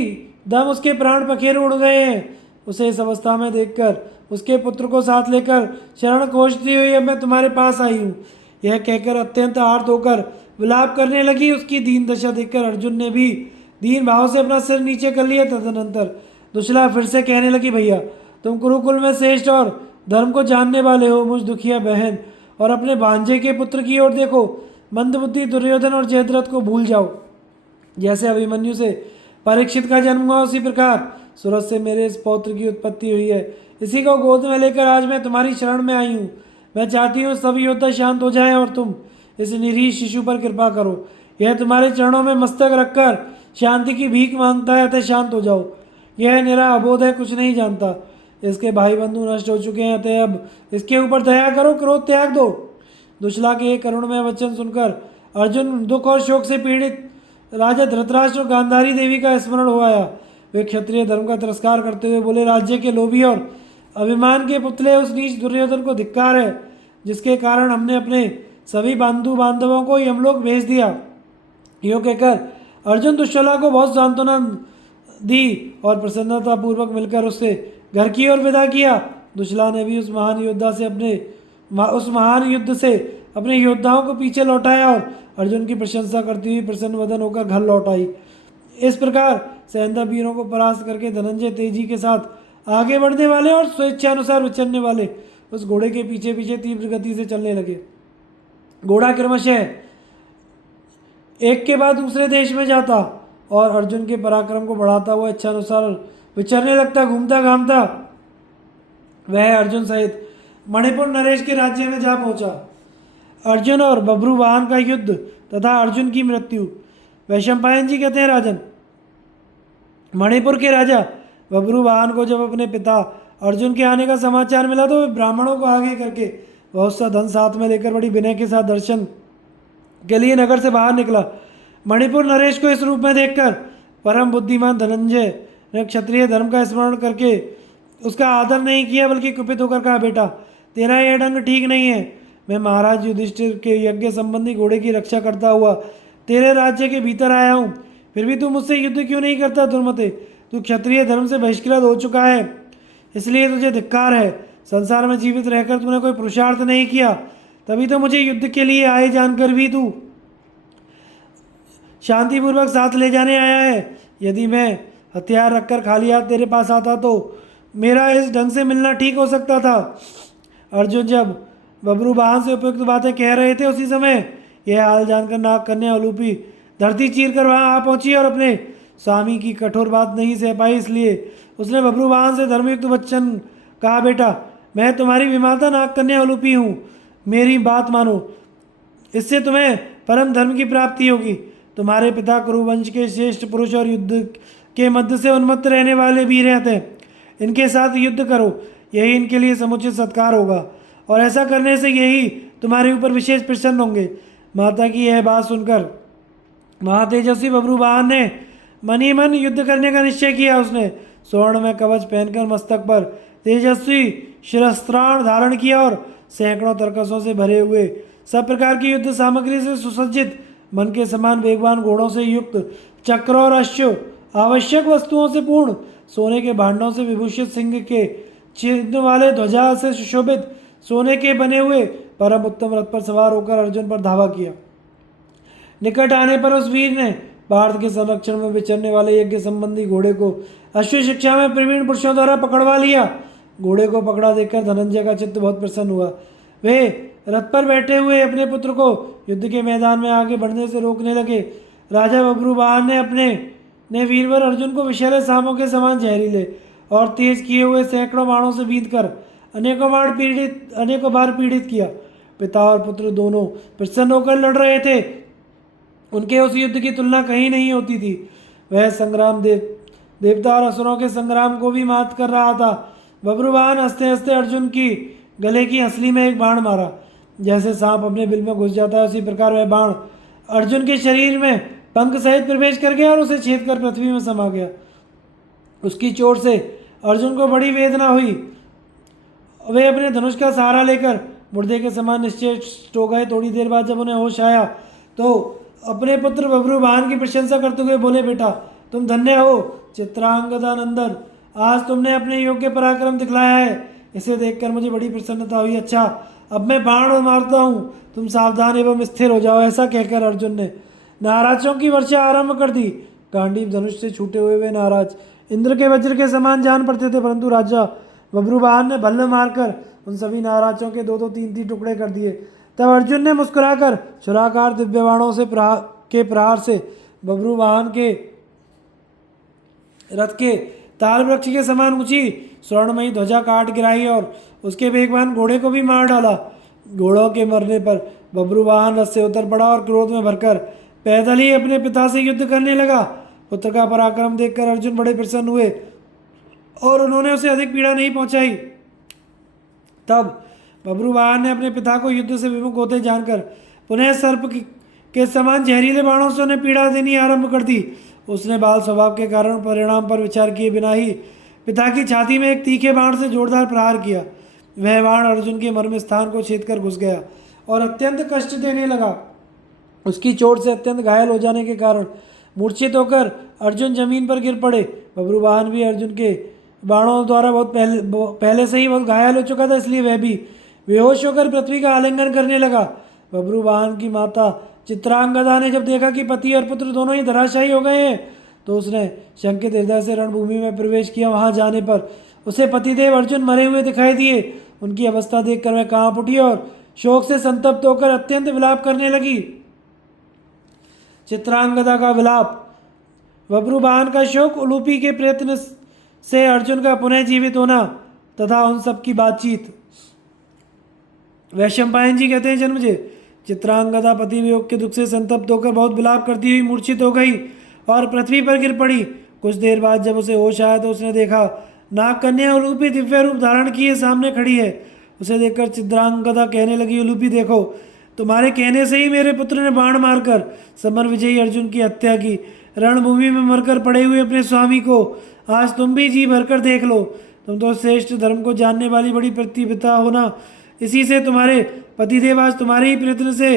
दम उसके प्राण पखेरु उड़ गए हैं। उसे इस अवस्था में देखकर उसके पुत्र को साथ लेकर शरण खोजती हुई अब मैं तुम्हारे पास आई हूँ। यह कहकर अत्यंत आर्त होकर विलाप करने लगी। उसकी दीन दशा देखकर अर्जुन ने भी दीन भाव से अपना सिर नीचे कर लिया। तदनंतर दुशला फिर से कहने लगी, भैया तुम कुरुकुल में श्रेष्ठ और धर्म को जानने वाले हो। मुझ दुखिया बहन और अपने भांजे के पुत्र की ओर देखो। मंदबुद्धि दुर्योधन और जयद्रथ को भूल जाओ। जैसे अभिमन्यु से परीक्षित का जन्म हुआ, उसी प्रकार सूरज से मेरे इस पौत्र की उत्पत्ति हुई है। इसी को गोद में लेकर आज मैं तुम्हारी शरण में आई हूँ। मैं चाहती हूँ सब योद्धा शांत हो जाएं और तुम इस निरीह शिशु पर कृपा करो। यह तुम्हारे चरणों में मस्तक रखकर शांति की भीख मांगता है, अतः शांत हो जाओ। यह निरा अबोध है, कुछ नहीं जानता। इसके भाई बंधु नष्ट हो चुके हैं, अतः अब इसके ऊपर दया करो, क्रोध त्याग दो। दुशला के करुणमय वचन सुनकर अर्जुन दुख और शोक से पीड़ित राजा धृतराष्ट्र और गांधारी देवी का स्मरण हो आया। वे क्षत्रिय धर्म का तिरस्कार करते हुए बोले, राज्य के लोभी और अभिमान के पुतले उस नीच दुर्योधन को धिक्कार है, जिसके कारण हमने अपने सभी बंधु बांधवों को यमलोक भेज दिया। यो कहकर अर्जुन दुश्शला को बहुत सांत्वना दी और प्रसन्नतापूर्वक मिलकर उससे घर की ओर विदा किया। दुशला ने भी उस महान युद्ध से अपने योद्धाओं को पीछे लौटाया और अर्जुन की प्रशंसा करती हुई प्रसन्न वदन होकर घर लौट आई। इस प्रकार सैंधव वीरों को परास्त करके धनंजय तेजी के साथ आगे बढ़ने वाले और स्वेच्छानुसार विचरने वाले उस घोड़े के पीछे पीछे तीव्र गति से चलने लगे। घोड़ा क्रमशः एक के बाद दूसरे देश में जाता और अर्जुन के पराक्रम को बढ़ाता हुआ इच्छानुसार विचरने लगता। घूमता घामता वह अर्जुन सहित मणिपुर नरेश के राज्य में जा पहुंचा। अर्जुन और बब्रुवाहन का युद्ध तथा अर्जुन की मृत्यु। वैशंपायन जी कहते हैं, राजन, मणिपुर के राजा बब्रुवाहन को जब अपने पिता अर्जुन के आने का समाचार मिला तो वे ब्राह्मणों को आगे करके बहुत सा धन साथ में लेकर बड़ी विनय के साथ दर्शन के लिए नगर से बाहर निकला। मणिपुर नरेश को इस रूप में देखकर परम बुद्धिमान धनंजय ने क्षत्रिय धर्म का स्मरण करके उसका आदर नहीं किया, बल्कि कुपित होकर कहा, बेटा तेरा यह ढंग ठीक नहीं है। मैं महाराज युधिष्ठिर के यज्ञ संबंधी घोड़े की रक्षा करता हुआ तेरे राज्य के भीतर आया हूँ, फिर भी तू मुझसे युद्ध क्यों नहीं करता? दुर्मते, तू क्षत्रिय धर्म से बहिष्कृत हो चुका है, इसलिए तुझे धिक्कार है। संसार में जीवित रहकर तूने कोई पुरुषार्थ नहीं किया, तभी तो मुझे युद्ध के लिए आए जानकर भी तू शांतिपूर्वक साथ ले जाने आया है। यदि मैं हथियार रखकर खाली हाथ तेरे पास आता तो मेरा इस ढंग से मिलना ठीक हो सकता था। अर्जुन जब बब्रुवाहन से उपयुक्त बातें कह रहे थे, उसी समय यह हाल जानकर नाग कन्या उलूपी धरती चीर कर वहाँ आ पहुंची और अपने स्वामी की कठोर बात नहीं सह पाई, इसलिए उसने बब्रुवाहन से धर्मयुक्त वचन कहा, बेटा मैं तुम्हारी विमाता नाग कन्या उलूपी हूँ, मेरी बात मानो, इससे तुम्हें परम धर्म की प्राप्ति होगी। तुम्हारे पिता कुरुवंश के श्रेष्ठ पुरुष और युद्ध के मध्य से उन्मत्त रहने वाले वीर रहते हैं, इनके साथ युद्ध करो, यही इनके लिए समुचित सत्कार होगा और ऐसा करने से यही तुम्हारे ऊपर विशेष प्रसन्न होंगे। माता की यह बात सुनकर महातेजस्वी बब्रुवाहन ने मन ही मन युद्ध करने का निश्चय किया। उसने स्वर्ण में कवच पहनकर मस्तक पर तेजस्वी शिरस्त्राण धारण किया और सैकड़ों तरकसों से भरे हुए सब प्रकार की युद्ध सामग्री से सुसज्जित मन के समान वेगवान घोड़ों से युक्त चक्र और अश्व, आवश्यक वस्तुओं से पूर्ण सोने के भांडों से विभूषित सिंह के चिन्ह वाले ध्वजा से सुशोभित सोने के बने हुए परम उत्तम रथ पर सवार होकर अर्जुन पर धावा किया। निकट आने पर उस वीर ने भारत के संरक्षण में विचरने वाले यज्ञ संबंधी घोड़े को अश्व शिक्षा में प्रवीण पुरुषों द्वारा पकड़वा लिया। घोड़े को पकड़ा देखकर धनंजय का चित्त बहुत प्रसन्न हुआ। वे रथ पर बैठे हुए अपने पुत्र को युद्ध के मैदान में आगे बढ़ने से रोकने लगे। राजा बब्रुवाहन ने वीरवर अर्जुन को विषैले सांपों के समान जहरीले और तेज किए हुए सैकड़ों बाणों से बींध कर अनेकों बार पीड़ित किया। पिता और पुत्र दोनों प्रसन्न होकर लड़ रहे थे, उनके उस युद्ध की तुलना कहीं नहीं होती थी। वह संग्राम देवता और असुरों के संग्राम को भी मात कर रहा था। बब्रुवाहन हंसते हंसते अर्जुन की गले की हंसली में एक बाण मारा। जैसे सांप अपने बिल में घुस जाता है, उसी प्रकार वह बाण अर्जुन के शरीर में पंख सहित प्रवेश कर गया और उसे छेद कर पृथ्वी में समा गया। उसकी चोट से अर्जुन को बड़ी वेदना हुई। वे अपने धनुष का सहारा लेकर मुर्दे के समान निश्चेष्ट हो गए। थोड़ी देर बाद जब उन्हें होश आया तो अपने पुत्र बब्रुवाहन की प्रशंसा करते हुए बोले, बेटा तुम धन्य हो चित्रांगदानंदन, आज तुमने अपने योग्य पराक्रम दिखलाया है, इसे देखकर मुझे बड़ी प्रसन्नता हुई। अच्छा अब मैं बाण मारता हूँ, तुम सावधान एवं स्थिर हो जाओ। ऐसा कहकर अर्जुन ने नाराजों की वर्षा आरंभ कर दी। गांडीव धनुष से छूटे हुए वे नाराज इंद्र के वज्र के समान जान पड़ते थे, परंतु राजा बब्रुवाहन ने भल्ल मारकर उन सभी नाराजों के 2-2 3-3 टुकड़े कर दिए। तब अर्जुन ने मुस्कुराकर छुराकार दिव्य बाणों से प्रहार से बब्रुवाहन के रथ के ताल वृक्ष के समान ऊंची स्वर्णमयी ध्वजा काट गिराई और उसके बेगवान घोड़े को भी मार डाला। घोड़ों के मरने पर बब्रुवाहन रथ से उतर पड़ा और क्रोध में भरकर पैदल ही अपने पिता से युद्ध करने लगा। पुत्र का पराक्रम देखकर अर्जुन बड़े प्रसन्न हुए और उन्होंने उसे अधिक पीड़ा नहीं पहुंचाई। तब बब्रुवाहन ने अपने पिता को युद्ध से विमुख होते जानकर पुनः सर्प के समान जहरीले बाणों से उन्हें पीड़ा देनी आरंभ कर दी। उसने बाल स्वभाव के कारण परिणाम पर विचार किए बिना ही पिता की छाती में एक तीखे बाण से जोरदार प्रहार किया। वह बाण अर्जुन के मर्म स्थान को छेद कर घुस गया और अत्यंत कष्ट देने लगा। उसकी चोट से अत्यंत घायल हो जाने के कारण मूर्छित होकर अर्जुन जमीन पर गिर पड़े। बब्रुवाहन भी अर्जुन के बाणों द्वारा बहुत पहले से ही बहुत घायल हो चुका था, इसलिए वह भी बेहोश होकर पृथ्वी का आलिंगन करने लगा। बब्रुवाहन की माता चित्रांगदा ने जब देखा कि पति और पुत्र दोनों ही धराशायी हो गए हैं, तो उसने शंकित हृदय से रणभूमि में प्रवेश किया। वहां जाने पर उसे पतिदेव अर्जुन मरे हुए दिखाई दिए। उनकी अवस्था देखकर वह कांप उठी और शोक से संतप्त होकर अत्यंत विलाप करने लगी। चित्रांगदा का विलाप, बब्रुवाहन का शोक, उलूपी के प्रयत्न से अर्जुन का पुनः जीवित होना तथा उन सब की बातचीत। वैशंपायन जी कहते हैं, जन्मजय चित्रांगदा पति वियोग के दुख से संतप्त होकर बहुत विलाप करती हुई मूर्छित हो गई और पृथ्वी पर गिर पड़ी। कुछ देर बाद जब उसे होश आया तो उसने देखा नाग कन्या उलूपी दिव्य रूप धारण किए सामने खड़ी है। उसे देखकर चित्रांगदा कहने लगी, उलूपी देखो, तुम्हारे कहने से ही मेरे पुत्र ने बाण मारकर समर विजयी अर्जुन की हत्या की। रणभूमि में मरकर पड़े हुए अपने स्वामी को आज तुम भी जी भरकर देख लो। तुम तो श्रेष्ठ धर्म को जानने वाली बड़ी प्रतिभा हो ना, इसी से तुम्हारे पतिदेव आज तुम्हारे ही प्रयत्न से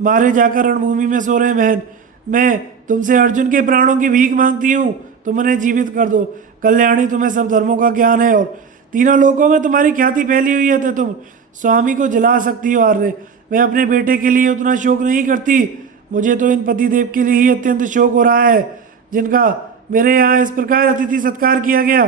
मारे जाकर रणभूमि में सो रहे। बहन, मैं तुमसे अर्जुन के प्राणों की भीख मांगती हूँ, तुम उन्हें जीवित कर दो। कल्याणी, तुम्हें सब धर्मों का ज्ञान है और तीनों लोकों में तुम्हारी ख्याति फैली हुई है, तो तुम स्वामी को जला सकती हो। आर्य, मैं अपने बेटे के लिए उतना शोक नहीं करती, मुझे तो इन पतिदेव के लिए ही अत्यंत शोक हो रहा है जिनका मेरे यहाँ इस प्रकार अतिथि सत्कार किया गया।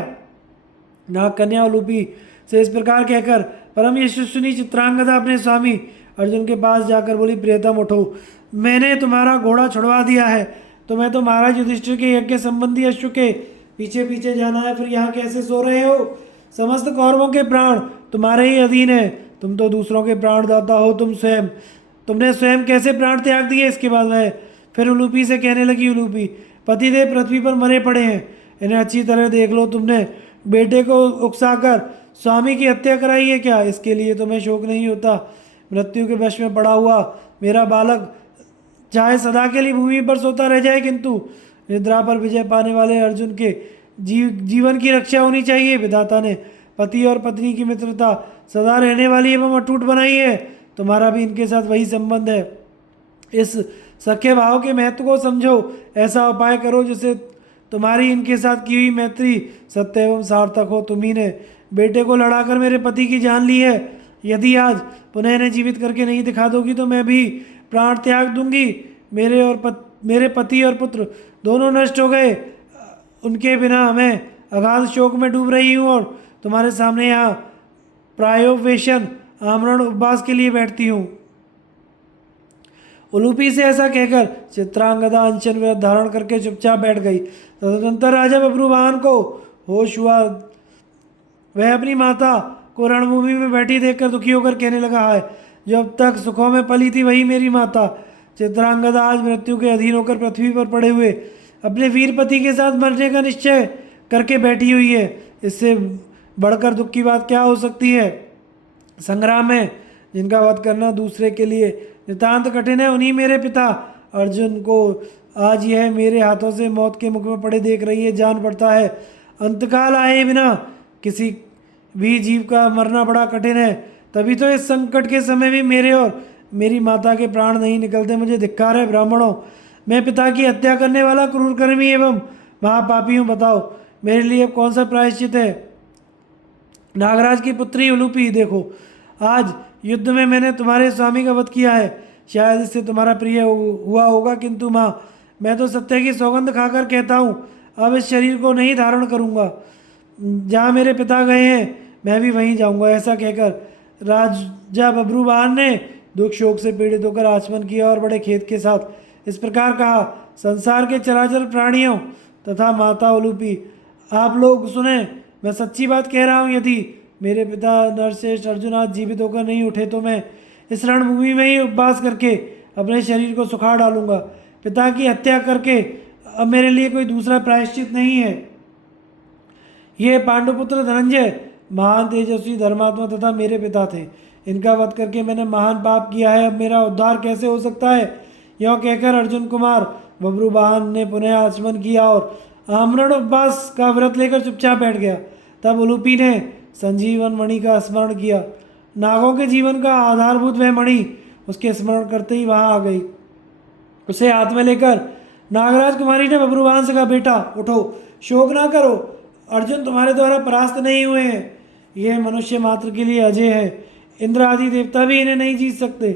नाग कन्या उलूपी से इस प्रकार कहकर परम यशस्विनी चित्रांगदा अपने स्वामी अर्जुन के पास जाकर बोली, प्रियतम उठो, मैंने तुम्हारा घोड़ा छुड़वा दिया है। तुम्हें तो महाराज युधिष्ठिर के यज्ञ संबंधी अश्व के पीछे पीछे जाना है, फिर यहाँ कैसे सो रहे हो? समस्त कौरवों के प्राण तुम्हारे ही अधीन है, तुम तो दूसरों के प्राण दाता हो। तुमने स्वयं कैसे प्राण त्याग दिए? इसके बाद वह फिर उलूपी से कहने लगी, उलूपी, पतिदेव पृथ्वी पर मरे पड़े हैं, इन्हें अच्छी तरह देख लो। तुमने बेटे को उकसाकर स्वामी की हत्या कराई है क्या? इसके लिए तुम्हें शोक नहीं होता? मृत्यु के वश में पड़ा हुआ मेरा बालक चाहे सदा के लिए भूमि पर सोता रह जाए, किंतु निद्रा पर विजय पाने वाले अर्जुन के जीवन की रक्षा होनी चाहिए। विधाता ने पति और पत्नी की मित्रता सदा रहने वाली एवं अटूट बनाई है, तुम्हारा भी इनके साथ वही संबंध है। इस सख्य भाव के महत्व को समझो, ऐसा उपाय करो जिससे तुम्हारी इनके साथ की हुई मैत्री सत्य एवं सार्थक हो। तुम्ही ने बेटे को लड़ाकर मेरे पति की जान ली है, यदि आज पुनः इन्हें जीवित करके नहीं दिखा दोगी तो मैं भी प्राण त्याग दूंगी। मेरे पति और पुत्र दोनों नष्ट हो गए, उनके बिना मैं अगाध शोक में डूब रही हूँ और तुम्हारे सामने यहाँ प्रायोपवेशन आमरण उपवास के लिए बैठती हूँ। उलूपी से ऐसा कहकर चित्रांगदा अनशन व्रत धारण करके चुपचाप बैठ गई। तदनंतर राजा बब्रुवाहन को होश हुआ। वह अपनी माता को रणभूमि में बैठी देखकर दुखी होकर कहने लगा, है जो अब तक सुखों में पली थी वही मेरी माता चित्रांगदा आज मृत्यु के अधीन होकर पृथ्वी पर पड़े हुए अपने वीर पति के साथ मरने का निश्चय करके बैठी हुई है। इससे बढ़कर दुख की बात क्या हो सकती है? संग्राम में जिनका वध करना दूसरे के लिए नितांत कठिन है, उन्हीं मेरे पिता अर्जुन को आज यह मेरे हाथों से मौत के मुख में पड़े देख रही है। जान पड़ता है अंतकाल आए बिना किसी भी जीव का मरना बड़ा कठिन है, तभी तो इस संकट के समय भी मेरे और मेरी माता के प्राण नहीं निकलते। मुझे धिक्कार है ब्राह्मणों, मैं पिता की हत्या करने वाला क्रूरकर्मी एवं महापापी हूँ। बताओ मेरे लिए कौन सा प्रायश्चित है? नागराज की पुत्री उलूपी, देखो आज युद्ध में मैंने तुम्हारे स्वामी का वध किया है, शायद इससे तुम्हारा प्रिय हुआ होगा, किंतु माँ, मैं तो सत्य की सौगंध खाकर कहता हूँ, अब इस शरीर को नहीं धारण करूँगा। जहाँ मेरे पिता गए हैं मैं भी वहीं जाऊँगा। ऐसा कहकर राजा बब्रुवाहन ने दुख शोक से पीड़ित होकर आचमन किया और बड़े खेद के साथ इस प्रकार कहा, संसार के चराचर प्राणियों तथा माता उलूपी, आप लोग सुने, मैं सच्ची बात कह रहा हूँ। यदि मेरे पिता नरश्रेष्ठ अर्जुन आज जीवित होकर नहीं उठे तो मैं इस रणभूमि में ही उपवास करके अपने शरीर को सुखा डालूंगा। पिता की हत्या करके अब मेरे लिए कोई दूसरा प्रायश्चित नहीं है। ये पांडुपुत्र धनंजय महान तेजस्वी धर्मात्मा तथा मेरे पिता थे। इनका वध करके मैंने महान पाप किया है, अब मेरा उद्धार कैसे हो सकता है? यह कहकर अर्जुन कुमार बब्रुवाहन ने पुनः आचमन किया और आमरण उपवास का व्रत लेकर चुपचाप बैठ गया। तब उलूपी ने संजीवन मणि का स्मरण किया। नागों के जीवन का आधारभूत वह मणि उसके स्मरण करते ही वहां आ गई। उसे हाथ में लेकर नागराज कुमारी ने बब्रुवाहन से कहा, बेटा उठो, शोक ना करो, अर्जुन तुम्हारे द्वारा परास्त नहीं हुए हैं। यह मनुष्य मात्र के लिए अजय है, इंद्र आदि देवता भी इन्हें नहीं जीत सकते।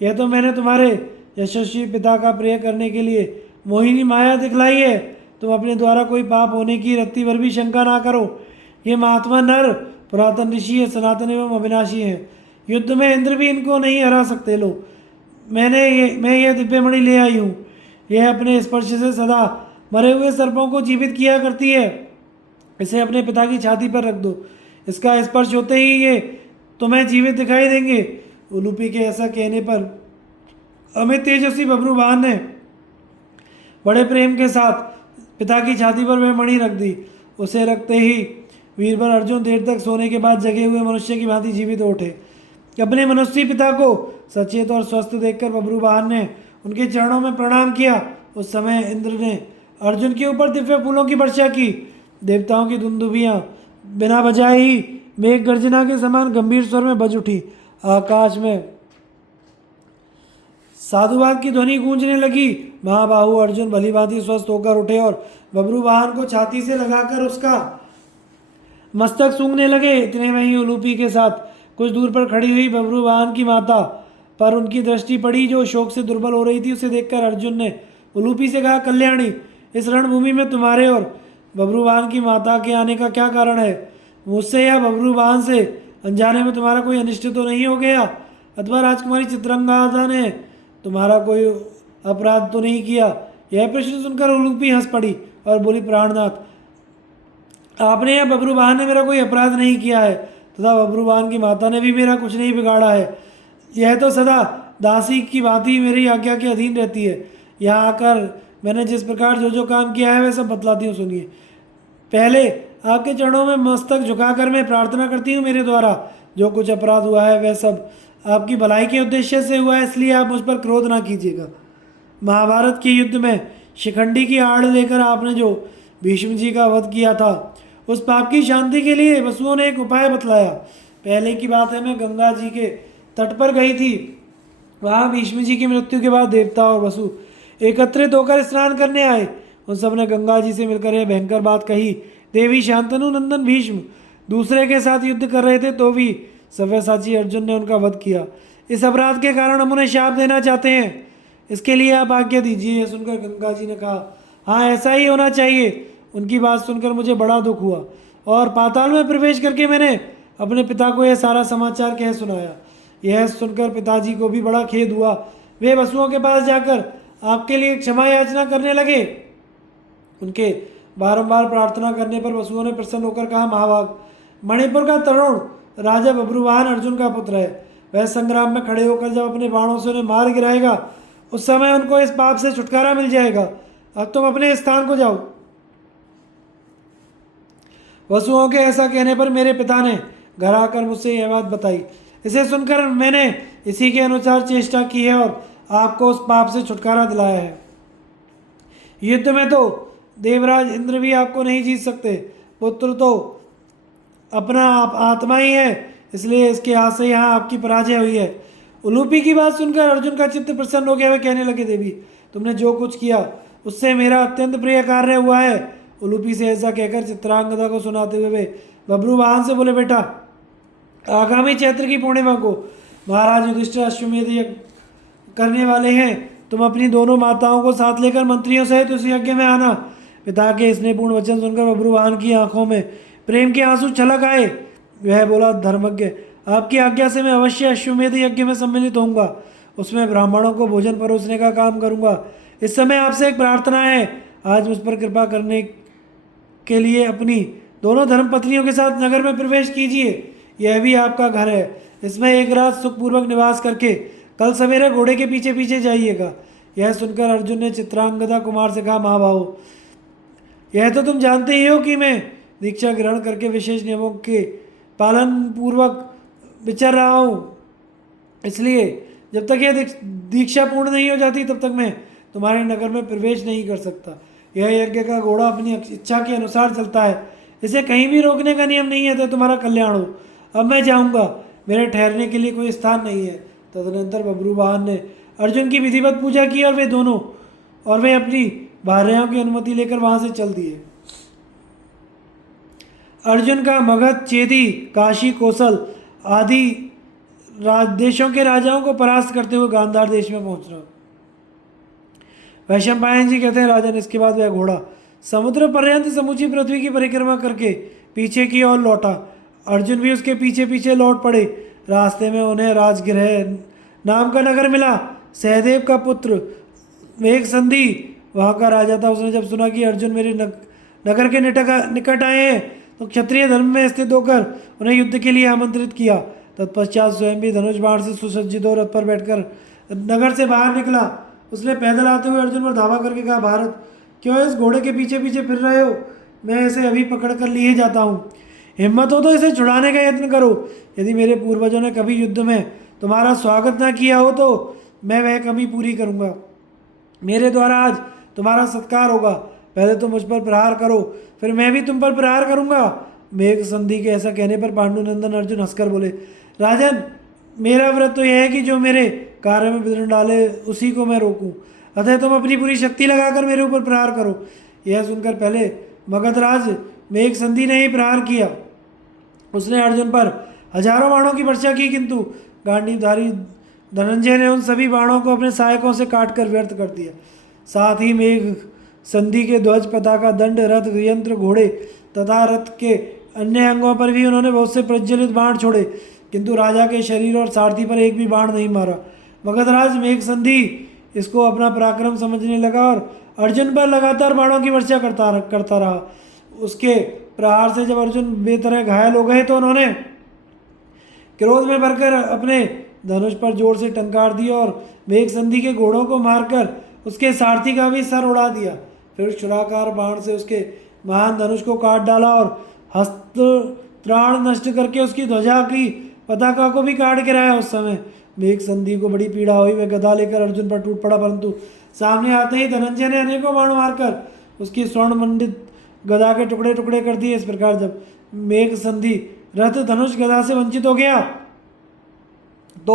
यह तो मैंने तुम्हारे यशस्वी पिता का प्रिय करने के लिए मोहिनी माया दिखलाई है। तुम अपने द्वारा कोई पाप होने की रत्ती भर भी शंका ना करो। ये महात्मा नर पुरातन ऋषि है, सनातन एवं अविनाशी है। युद्ध में इंद्र भी इनको नहीं हरा सकते। लो, मैं यह दिव्यमणि ले आई हूँ। यह अपने स्पर्श से सदा मरे हुए सर्पों को जीवित किया करती है। इसे अपने पिता की छाती पर रख दो, इसका स्पर्श होते ही ये तुम्हें जीवित दिखाई देंगे। उलूपी के ऐसा कहने पर अमित तेजस्वी बब्रुवाहन ने बड़े प्रेम के साथ पिता की छाती पर वह मणि रख दी। उसे रखते ही वीरवर अर्जुन देर तक सोने के बाद जगे हुए मनुष्य की भांति जीवित उठे। अपने मनस्वी पिता को सचेत और स्वस्थ देखकर बब्रुवाहन ने उनके चरणों में प्रणाम किया। उस समय इंद्र ने अर्जुन के ऊपर दिव्य फूलों की वर्षा की। देवताओं की दुंदुभियां बिना बजाए ही मेघ गर्जना के समान गंभीर स्वर में बज उठी। आकाश में साधुवाद की ध्वनि गूंजने लगी। महाबाहु अर्जुन भली भांति स्वस्थ होकर उठे और बब्रुवाहन को छाती से लगाकर उसका मस्तक सूंघने लगे। इतने में ही उलूपी के साथ कुछ दूर पर खड़ी हुई बब्रुवाहन की माता पर उनकी दृष्टि पड़ी, जो शोक से दुर्बल हो रही थी। उसे देखकर अर्जुन ने उलूपी से कहा, कल्याणी, इस रणभूमि में तुम्हारे और बब्रुवाहन की माता के आने का क्या कारण है? मुझसे या बब्रुवाहन से अनजाने में तुम्हारा कोई अनिष्ट तो नहीं हो गया? अथवा राजकुमारी चित्रंगादा ने तुम्हारा कोई अपराध तो नहीं किया? यह प्रश्न सुनकर उलूपी हंस पड़ी और बोली, प्राणनाथ, आपने या बब्रुवाहन ने मेरा कोई अपराध नहीं किया है तथा बब्रुवाहन की माता ने भी मेरा कुछ नहीं बिगाड़ा है। यह तो सदा दासी की भांति मेरी आज्ञा के अधीन रहती है। यहाँ आकर मैंने जिस प्रकार जो जो काम किया है वह सब बतलाती हूँ, सुनिए। पहले आपके चरणों में मस्तक झुकाकर मैं प्रार्थना करती हूँ, मेरे द्वारा जो कुछ अपराध हुआ है वह सब आपकी भलाई के उद्देश्य से हुआ है, इसलिए आप मुझ पर क्रोध ना कीजिएगा। महाभारत के युद्ध में शिखंडी की आड़ लेकर आपने जो भीष्म जी का वध किया था, उस पाप की शांति के लिए वसुओं ने एक उपाय बतलाया। पहले की बात है, मैं गंगा जी के तट पर गई थी। वहाँ भीष्म जी की मृत्यु के बाद देवता और वसु एकत्रित होकर स्नान करने आए। उन सब ने गंगा जी से मिलकर यह भयंकर बात कही, देवी शांतनु नंदन भीष्म दूसरे के साथ युद्ध कर रहे थे तो भी सव्यसाची अर्जुन ने उनका वध किया। इस अपराध के कारण हम उन्हें शाप देना चाहते हैं, इसके लिए आप आज्ञा दीजिए। यह सुनकर गंगा जी ने कहा, हाँ, ऐसा ही होना चाहिए। उनकी बात सुनकर मुझे बड़ा दुख हुआ और पाताल में प्रवेश करके मैंने अपने पिता को यह सारा समाचार कह सुनाया। यह सुनकर पिताजी को भी बड़ा खेद हुआ। वे वसुओं के पास जाकर आपके लिए क्षमा याचना करने लगे। उनके बारंबार प्रार्थना करने पर वसुओं ने प्रसन्न होकर कहा, महाभाग, मणिपुर का तरुण राजा बब्रुवाहन अर्जुन का पुत्र है। वह संग्राम में खड़े होकर जब अपने बाणों से उन्हें मार गिराएगा, उस समय उनको इस पाप से छुटकारा मिल जाएगा। अब तुम अपने स्थान को जाओ। वसुओं के ऐसा कहने पर मेरे पिता ने घर आकर मुझसे यह बात बताई। इसे सुनकर मैंने इसी के अनुसार चेष्टा की है और आपको उस पाप से छुटकारा दिलाया है। युद्ध में तो देवराज इंद्र भी आपको नहीं जीत सकते। पुत्र तो अपना आत्मा ही है, इसलिए इसके हाथ से यहाँ आपकी पराजय हुई है। उलूपी की बात सुनकर अर्जुन का चित्त प्रसन्न हो गया। वे कहने लगे, देवी, तुमने जो कुछ किया उससे मेरा अत्यंत प्रिय कार्य हुआ है। उलूपी से ऐसा कहकर चित्रांगदा को सुनाते हुए वे बब्रुवाहन से बोले, बेटा, आगामी चैत्र की पूर्णिमा को महाराज युधिष्ठिर अश्वमेध यज्ञ करने वाले हैं, तुम अपनी दोनों माताओं को साथ लेकर मंत्रियों सहित उस यज्ञ में आना। पिता के स्नेहपूर्ण वचन सुनकर बब्रुवाहन की आंखों में प्रेम के आंसू छलक आए। वह बोला, धर्मज्ञ, आपकी आज्ञा से मैं अवश्य अश्वमेध यज्ञ में सम्मिलित होऊंगा, उसमें ब्राह्मणों को भोजन परोसने का काम करूंगा। इस समय आपसे एक प्रार्थना है, आज मुझ पर कृपा करने के लिए अपनी दोनों धर्मपत्नियों के साथ नगर में प्रवेश कीजिए। यह भी आपका घर है, इसमें एक रात सुखपूर्वक निवास करके कल सवेरे घोड़े के पीछे पीछे जाइएगा। यह सुनकर अर्जुन ने चित्रांगदा कुमार से कहा, महाभाव, यह तो तुम जानते ही हो कि मैं दीक्षा ग्रहण करके विशेष नियमों के पालन पूर्वक विचर रहा हूँ, इसलिए जब तक यह दीक्षा पूर्ण नहीं हो जाती तब तक मैं तुम्हारे नगर में प्रवेश नहीं कर सकता। यह यज्ञ का घोड़ा अपनी इच्छा के अनुसार चलता है, इसे कहीं भी रोकने का नियम नहीं है, तो तुम्हारा कल्याण हो। अब मैं जाऊंगा, मेरे ठहरने के लिए कोई स्थान नहीं है। तदनंतर बब्रुवाहन ने अर्जुन की विधिवत पूजा की और वे अपनी भार्याओं की अनुमति लेकर वहां से चल दिए। अर्जुन का मगध, चेदी, काशी, कौशल आदि देशों के राजाओं को परास्त करते हुए गांधार देश में पहुंचना। वैशंपायन जी कहते हैं, राजन, इसके बाद वह घोड़ा समुद्र पर्यंत समूची पृथ्वी की परिक्रमा करके पीछे की ओर लौटा। अर्जुन भी उसके पीछे पीछे लौट पड़े। रास्ते में उन्हें राजगृह नाम का नगर मिला। सहदेव का पुत्र मेघ संधि वहाँ का राजा था। उसने जब सुना कि अर्जुन मेरे नगर के निकट आए हैं तो क्षत्रिय धर्म में स्थित होकर उन्हें युद्ध के लिए आमंत्रित किया। तत्पश्चात स्वयं भी धनुष बाण से सुसज्जित हो रथ पर बैठकर नगर से बाहर निकला। उसने पैदल आते हुए अर्जुन पर धावा करके कहा, भारत, क्यों इस घोड़े के पीछे पीछे फिर रहे हो? मैं इसे अभी पकड़ कर लिए जाता हूँ। हिम्मत हो तो इसे छुड़ाने का यत्न करो। यदि मेरे पूर्वजों ने कभी युद्ध में तुम्हारा स्वागत ना किया हो तो मैं वह कमी पूरी करूँगा। मेरे द्वारा आज तुम्हारा सत्कार होगा। पहले तो मुझ पर प्रहार करो, फिर मैं भी तुम पर प्रहार करूँगा। मेघ संधि के ऐसा कहने पर पांडुनंदन अर्जुन हंसकर बोले, राजन, मेरा व्रत तो यह है कि जो मेरे कार्य में विघ्न डाले उसी को मैं रोकूं। अतः तुम अपनी पूरी शक्ति लगाकर मेरे ऊपर प्रहार करो। यह सुनकर पहले मगधराज मेघ संधि ने ही प्रहार किया। उसने अर्जुन पर हजारों बाणों की वर्षा की, किंतु गांडीवधारी धनंजय ने उन सभी बाणों को अपने सहायकों से काटकर व्यर्थ कर दिया। साथ ही मेघ संधि के ध्वज, पताका, दंड, रथ, यंत्र, घोड़े तथा रथ के अन्य अंगों पर भी उन्होंने बहुत से प्रज्वलित बाण छोड़े, किंतु राजा के शरीर और सारथी पर एक भी बाण नहीं मारा। मगधराज मेघ संधि इसको अपना पराक्रम समझने लगा और अर्जुन पर लगातार बाणों की वर्षा करता रहा। उसके प्रहार से जब अर्जुन बेतरह घायल हो गए तो उन्होंने क्रोध में भरकर अपने धनुष पर जोर से टंकार दिया और मेघ संधि के घोड़ों को मारकर उसके सारथी का भी सर उड़ा दिया। फिर छुराकार बाण से उसके महान धनुष को काट डाला और हस्त त्राण नष्ट करके उसकी ध्वजा की पताका को भी काट गिराया। उस समय मेघ संधि को बड़ी पीड़ा हुई। वह गदा लेकर अर्जुन पर टूट पड़ा, परंतु सामने आते ही धनंजय ने अनेकों बाण मारकर उसकी स्वर्ण मंडित गदा के टुकड़े टुकड़े कर दिए। इस प्रकार जब मेघ संधि रथ धनुष गदा से वंचित हो गया तो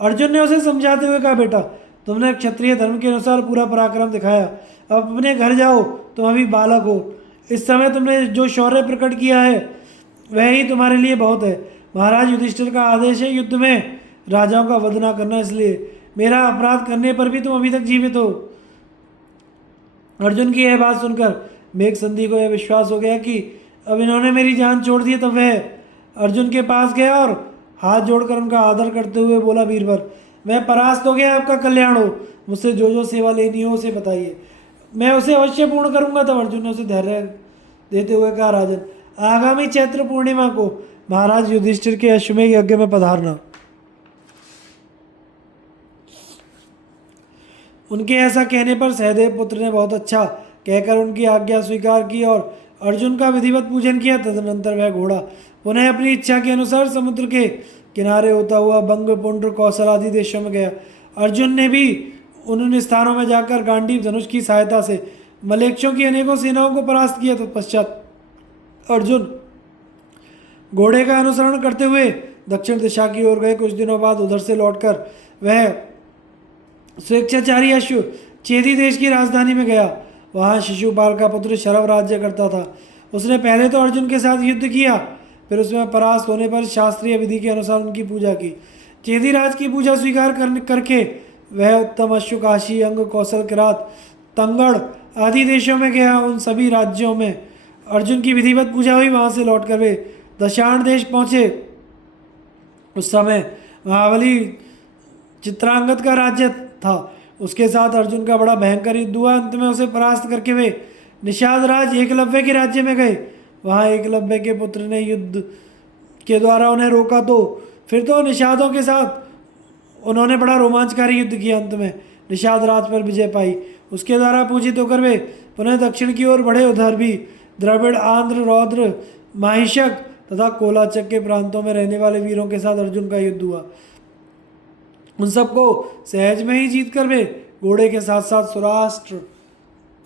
अर्जुन ने उसे समझाते हुए कहा, बेटा, तुमने क्षत्रिय धर्म के अनुसार पूरा पराक्रम दिखाया, अब अपने घर जाओ, तुम अभी बालक हो। इस समय तुमने जो शौर्य प्रकट किया है वह ही तुम्हारे लिए बहुत है। महाराज युधिष्ठिर का आदेश है युद्ध में राजाओं का वध ना करना, इसलिए मेरा अपराध करने पर भी तुम अभी तक जीवित हो। अर्जुन की यह बात सुनकर मेघ संधि को यह विश्वास हो गया कि अब इन्होंने मेरी जान छोड़ दी। तब वह अर्जुन के पास गया और हाथ जोड़कर उनका आदर करते हुए बोला, वीरवर, मैं परास्त हो गया, आपका कल्याण हो। मुझसे जो जो सेवा लेनी हो उसे बताइए, मैं उसे अवश्य पूर्ण करूंगा। तब अर्जुन ने उसे धैर्य देते हुए कहा, राजन, आगामी चैत्र पूर्णिमा को महाराज युधिष्ठिर के अश्वमेध यज्ञ में पधारना। उनके ऐसा कहने पर सहदेव पुत्र ने बहुत अच्छा कहकर उनकी आज्ञा स्वीकार की और अर्जुन का विधिवत पूजन किया। तदनंतर वह घोड़ा पुनः अपनी इच्छा के अनुसार समुद्र के किनारे होता हुआ बंग, पुंड्र, कौशल आदि देशों में गया। अर्जुन ने भी उन स्थानों में जाकर गांडीव धनुष की सहायता से मलेच्छों की अनेकों सेनाओं को परास्त किया। तत्पश्चात अर्जुन घोड़े का अनुसरण करते हुए दक्षिण दिशा की ओर गए। कुछ दिनों बाद उधर से लौटकर वह स्वेच्छाचारी अश्व चेदी देश की राजधानी में गया। वहाँ शिशुपाल का पुत्र शरव राज्य करता था। उसने पहले तो अर्जुन के साथ युद्ध किया, फिर उसमें परास्त होने पर शास्त्रीय विधि के अनुसार उनकी पूजा की। चेदिराज की पूजा स्वीकार करके वह उत्तम अश्व, काशी, अंग, कौशल, किरात, तंगड़ आदि देशों में गया। उन सभी राज्यों में अर्जुन की विधिवत पूजा हुई। वहां से लौटकर वे दशाण देश पहुंचे। उस समय महाबली चित्रांगद का राज्य था। उसके साथ अर्जुन का बड़ा भयंकर युद्ध हुआ। अंत में उसे परास्त करके वे निषाद राज एकलव्य के राज्य में गए। वहां एकलव्य के पुत्र ने युद्ध के द्वारा उन्हें रोका, तो फिर तो निषादों के साथ उन्होंने बड़ा रोमांचकारी युद्ध किया। अंत में निषाद राज पर विजय पाई। उसके द्वारा पूजित होकर वे पुनः दक्षिण की ओर बढ़े। उधर भी द्रविड़, आंध्र, रौद्र, माहिषक तथा कोलाचक के प्रांतों में रहने वाले वीरों के साथ अर्जुन का युद्ध हुआ। उन सबको सहज में ही जीत कर वे घोड़े के साथ साथ सौराष्ट्र,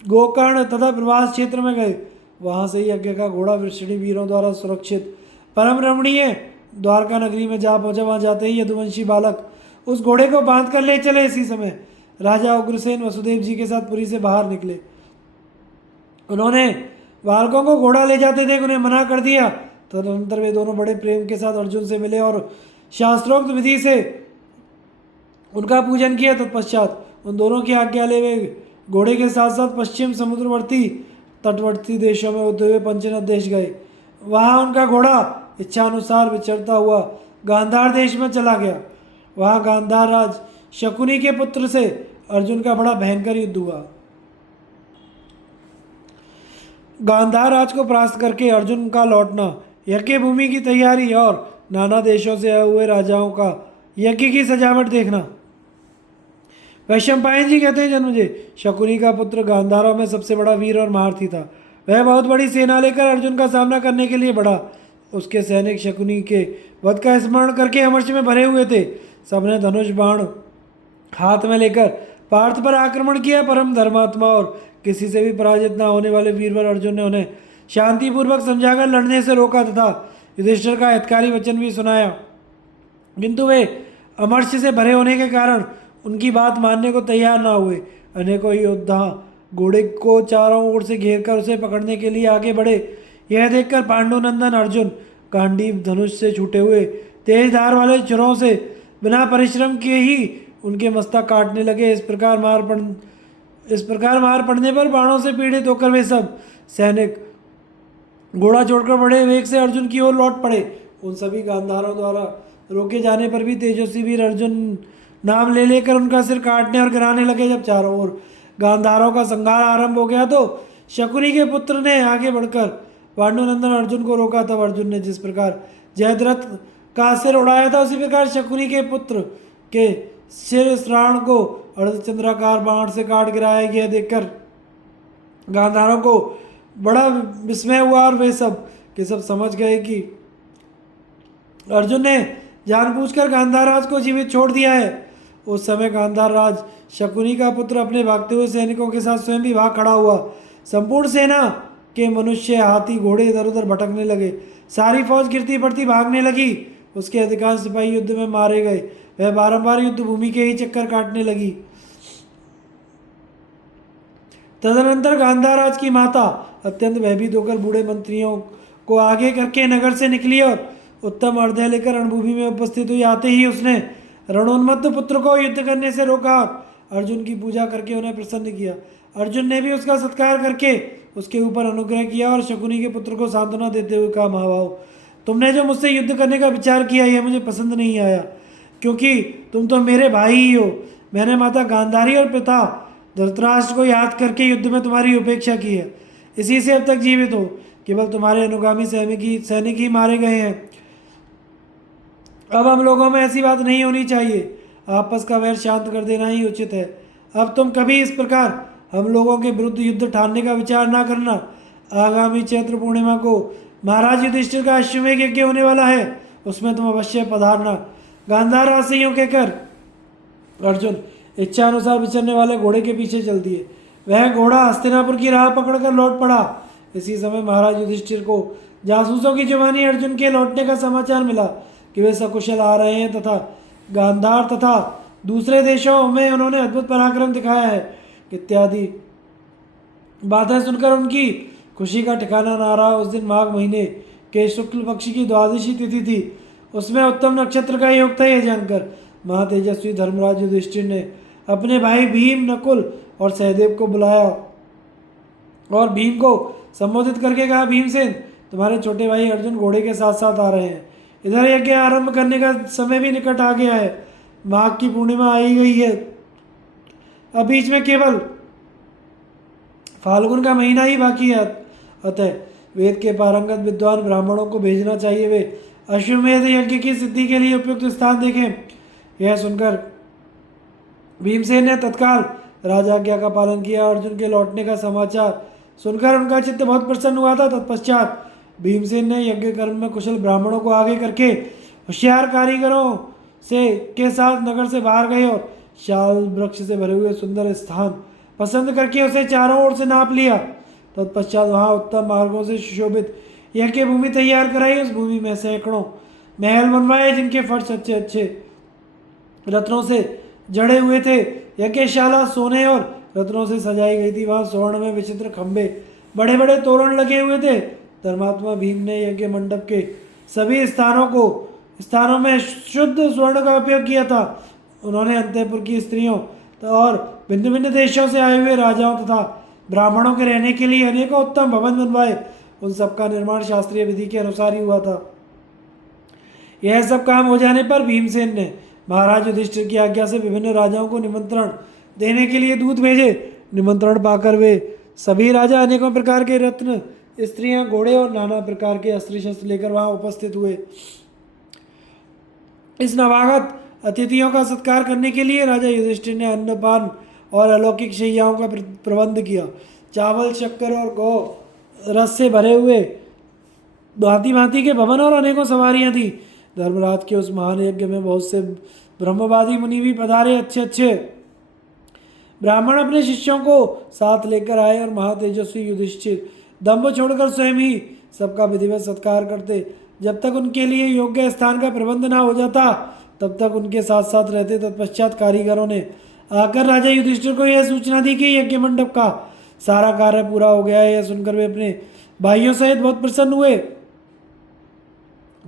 गोकर्ण तथा प्रवास क्षेत्र में गए। वहां से ही यज्ञ का घोड़ा वृषणी वीरों द्वारा सुरक्षित परम रमणीय द्वारका नगरी में जा पहुंचा। वहां जाते ही यदुवंशी बालक उस घोड़े को बांध कर ले चले। इसी समय राजा उग्रसेन वसुदेव जी के साथ पुरी से बाहर निकले। उन्होंने बालकों को घोड़ा ले जाते थे, उन्हें मना कर दिया। तदनंतर वे दोनों बड़े प्रेम के साथ अर्जुन से मिले और शास्त्रोक्त विधि से उनका पूजन किया। तत्पश्चात उन दोनों की आज्ञा ले वे घोड़े के साथ साथ पश्चिम समुद्रवर्ती तटवर्ती देशों में होते हुए पंचनद देश गए। वहाँ उनका घोड़ा इच्छानुसार विचरता हुआ गांधार देश में चला गया। वहाँ गांधार राज शकुनी के पुत्र से अर्जुन का बड़ा भयंकर युद्ध हुआ। गांधार राज को परास्त करके अर्जुन का लौटना, यज्ञ भूमि की तैयारी और नाना देशों से आए हुए राजाओं का यज्ञ की सजावट देखना। वैशंपायन जी कहते हैं, जन्मजय शकुनी का पुत्र गांधारों में सबसे बड़ा वीर और महारथी था। वह बहुत बड़ी सेना लेकर अर्जुन का सामना करने के लिए बढ़ा। उसके सैनिक शकुनी के वध का स्मरण करके अमर्ष में भरे हुए थे। सबने धनुष बाण हाथ में लेकर पार्थ पर आक्रमण किया। परम धर्मात्मा और किसी से भी पराजित न होने वाले वीरवर अर्जुन ने उन्हें शांतिपूर्वक समझाकर लड़ने से रोका तथा युधिष्ठिर का हितकारी वचन भी सुनाया, किंतु वे अमर्ष से भरे होने के कारण उनकी बात मानने को तैयार ना हुए। अनेकों योद्धा घोड़े को चारों ओर से घेरकर उसे पकड़ने के लिए आगे बढ़े। यह देखकर पांडुनंदन अर्जुन गांडीव धनुष से छूटे हुए तेज धार वाले छुरों से बिना परिश्रम किए ही उनके मस्तक काटने लगे। इस प्रकार मार पड़ने पर बाणों से पीड़ित होकर वे सब सैनिक घोड़ा छोड़कर बड़े वेग से अर्जुन की ओर लौट पड़े। उन सभी गांधारों द्वारा रोके जाने पर भी तेजस्वी वीर अर्जुन नाम ले लेकर उनका सिर काटने और गिराने लगे। जब चारों ओर गांधारों का संहार आरंभ हो गया तो शकुनी के पुत्र ने आगे बढ़कर पांडुनंदन अर्जुन को रोका। तब अर्जुन ने जिस प्रकार जयद्रथ का सिर उड़ाया था, उसी प्रकार शकुनी के पुत्र के सिर श्राण को अर्धचंद्राकार बाण से काट गिराया गया। देखकर गांधारों को बड़ा विस्मय हुआ और वे सब के सब समझ गए कि अर्जुन ने जानबूझकर गांधार राज को जीवित छोड़ दिया है। उस समय गांधार राज शकुनी का पुत्र अपने भागते हुए सैनिकों के साथ स्वयं भी भाग खड़ा हुआ। संपूर्ण सेना के मनुष्य, हाथी, घोड़े इधर उधर भटकने लगे। सारी फौज गिरती पड़ती भागने लगी। उसके अधिकांश सिपाही युद्ध में मारे गए। वह बारंबार युद्ध भूमि के ही चक्कर काटने लगी। तदनंतर गांधार राज की माता अत्यंत भयभीत होकर बूढ़े मंत्रियों को आगे करके नगर से निकली और उत्तम अर्घ्य लेकर रणभूमि में उपस्थित हुई। आते ही उसने रणोन्मत्त पुत्र को युद्ध करने से रोका और अर्जुन की पूजा करके उन्हें प्रसन्न किया। अर्जुन ने भी उसका सत्कार करके उसके ऊपर अनुग्रह किया और शकुनी के पुत्र को सांत्वना देते हुए कहा, महाभाव, तुमने जो मुझसे युद्ध करने का विचार किया यह मुझे पसंद नहीं आया, क्योंकि तुम तो मेरे भाई ही हो। मैंने माता गांधारी और पिता धृतराष्ट्र को याद करके युद्ध में तुम्हारी उपेक्षा की है। इसी से अब तक जीवित हो। केवल तुम्हारे अनुगामी सैनिक ही मारे गए हैं। अब हम लोगों में ऐसी बात नहीं होनी चाहिए। आपस का वैर शांत कर देना ही उचित है। अब तुम कभी इस प्रकार हम लोगों के विरुद्ध युद्ध ठानने का विचार ना करना। आगामी चैत्र पूर्णिमा को महाराज युधिष्ठिर का अश्वमेध यज्ञ होने वाला है, उसमें तुम अवश्य पधारना। गांधार राज से यूं कहकर अर्जुन इच्छानुसार विचरने वाले घोड़े के पीछे चल दिए। वह घोड़ा हस्तिनापुर की राह पकड़कर लौट पड़ा। इसी समय महाराज युधिष्ठिर को जासूसों की जुबानी अर्जुन के लौटने का समाचार मिला कि वे सकुशल आ रहे हैं तथा गांधार तथा दूसरे देशों में उन्होंने अद्भुत पराक्रम दिखाया है इत्यादि बातें सुनकर उनकी खुशी का ठिकाना ना रहा। उस दिन माघ महीने के शुक्ल पक्ष की द्वादशी तिथि थी। उसमें उत्तम नक्षत्र का योग था। यह जानकर महातेजस्वी धर्मराज युधिष्ठिर ने अपने भाई भीम, नकुल और सहदेव को बुलाया और भीम को संबोधित करके कहा, भीमसेन, तुम्हारे छोटे भाई अर्जुन घोड़े के साथ साथ आ रहे हैं। इधर यज्ञ आरंभ करने का समय भी निकट आ गया है। माघ की पूर्णिमा आई गई है। अब बीच में केवल फाल्गुन का महीना ही बाकी है। अतः वेद के पारंगत विद्वान ब्राह्मणों को भेजना चाहिए। वे अश्वमेध यज्ञ की सिद्धि के लिए उपयुक्त स्थान देखें। यह सुनकर भीमसेन ने तत्काल राजाज्ञा का पालन किया। अर्जुन के लौटने का समाचार सुनकर उनका चित्त बहुत प्रसन्न हुआ था। तत्पश्चात भीमसेन ने यज्ञ कर्म में कुशल ब्राह्मणों को आगे करके होशियार कारीगरों से के साथ नगर से बाहर गए और शाल वृक्ष से भरे हुए सुंदर स्थान पसंद करके उसे चारों ओर से नाप लिया। तत्पश्चात वहाँ उत्तम मार्गों से सुशोभित यज्ञ भूमि तैयार कराई। उस भूमि में सैकड़ों महल बनवाए, जिनके फर्श अच्छे अच्छे रत्नों से जड़े हुए थे। यज्ञशाला सोने और रत्नों से सजाई गई थी। वहाँ स्वर्ण में विचित्र खंभे, बड़े बड़े तोरण लगे हुए थे। धर्मात्मा भीम ने यज्ञ मंडप के सभी स्थानों में शुद्ध स्वर्ण का उपयोग किया था। उन्होंने अंतःपुर की स्त्रियों और भिन्न भिन्न देशों से आए हुए राजाओं तथा ब्राह्मणों के रहने के लिए अनेकों उत्तम भवन बनवाए। उन सबका निर्माण शास्त्रीय विधि के अनुसार ही हुआ था। यह सब काम हो जाने पर भीमसेन ने महाराज युधिष्ठिर की आज्ञा से विभिन्न राजाओं को निमंत्रण देने के लिए दूत भेजे। निमंत्रण पाकर वे सभी राजा अनेकों प्रकार के रत्न, स्त्रियां, घोड़े और नाना प्रकार के अस्त्र शस्त्र लेकर वहां उपस्थित हुए। इस नवागत अतिथियों का सत्कार करने के लिए राजा युधिष्ठिर ने अन्नपान और अलौकिक शैयाओं का प्रबंध किया। चावल, शक्कर और गौ रस से भरे हुए भांति भांति के भवन और अनेकों सवारियां थी। धर्मराज के उस महान यज्ञ में बहुत से ब्रह्मवादी मुनि भी पधारे। अच्छे अच्छे ब्राह्मण अपने शिष्यों को साथ लेकर आए और महातेजस्वी युधिष्ठिर दंभ छोड़कर स्वयं ही सबका विधिवत सत्कार करते। जब तक उनके लिए योग्य स्थान का प्रबंध ना हो जाता तब तक उनके साथ साथ रहते। तत्पश्चात कारीगरों ने आकर राजा युधिष्ठिर को यह सूचना दी कि यज्ञ मंडप का सारा कार्य पूरा हो गया है। यह सुनकर वे अपने भाइयों सहित बहुत प्रसन्न हुए।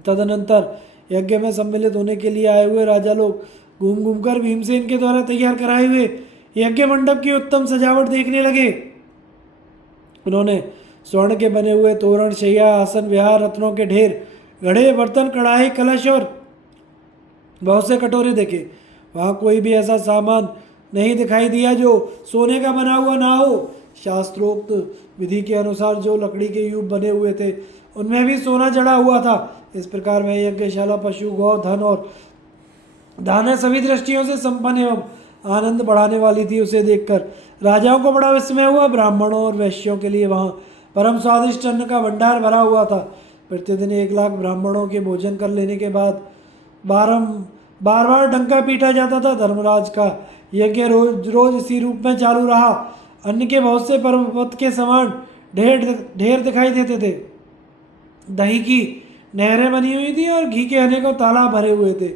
तदनंतर यज्ञ में सम्मिलित होने के लिए आए हुए राजा लोग घूम घूम कर भीमसेन के द्वारा तैयार कराए हुए यज्ञ मंडप की उत्तम सजावट देखने लगे। उन्होंने स्वर्ण के बने हुए तोरण, शैया, आसन, विहार, रत्नों के ढेर, घड़े, बर्तन, कढ़ाई, कलश और बहुत से कटोरे देखे। वहाँ कोई भी ऐसा सामान नहीं दिखाई दिया जो सोने का बना हुआ ना हो। शास्त्रोक्त विधि के अनुसार जो लकड़ी के यूप बने हुए थे उनमें भी सोना जड़ा हुआ था। इस प्रकार वह यज्ञशाला पशु, गौ, धन और दाने सभी दृष्टियों से संपन्न एवं आनंद बढ़ाने वाली थी। उसे देखकर राजाओं को बड़ा विस्मय हुआ। ब्राह्मणों और वैश्यों के लिए वहाँ परम स्वादिष्ट अन्न का भंडार भरा हुआ था। प्रतिदिन 1 लाख ब्राह्मणों के भोजन कर लेने के बाद बार बार डंका पीटा जाता था। धर्मराज का यज्ञ रोज रोज इसी रूप में चालू रहा। अन्न के बहुत से पर्वत के समान ढेर दिखाई देते थे। दही की नहरें बनी हुई थी और घी के अनेकों तालाब भरे हुए थे।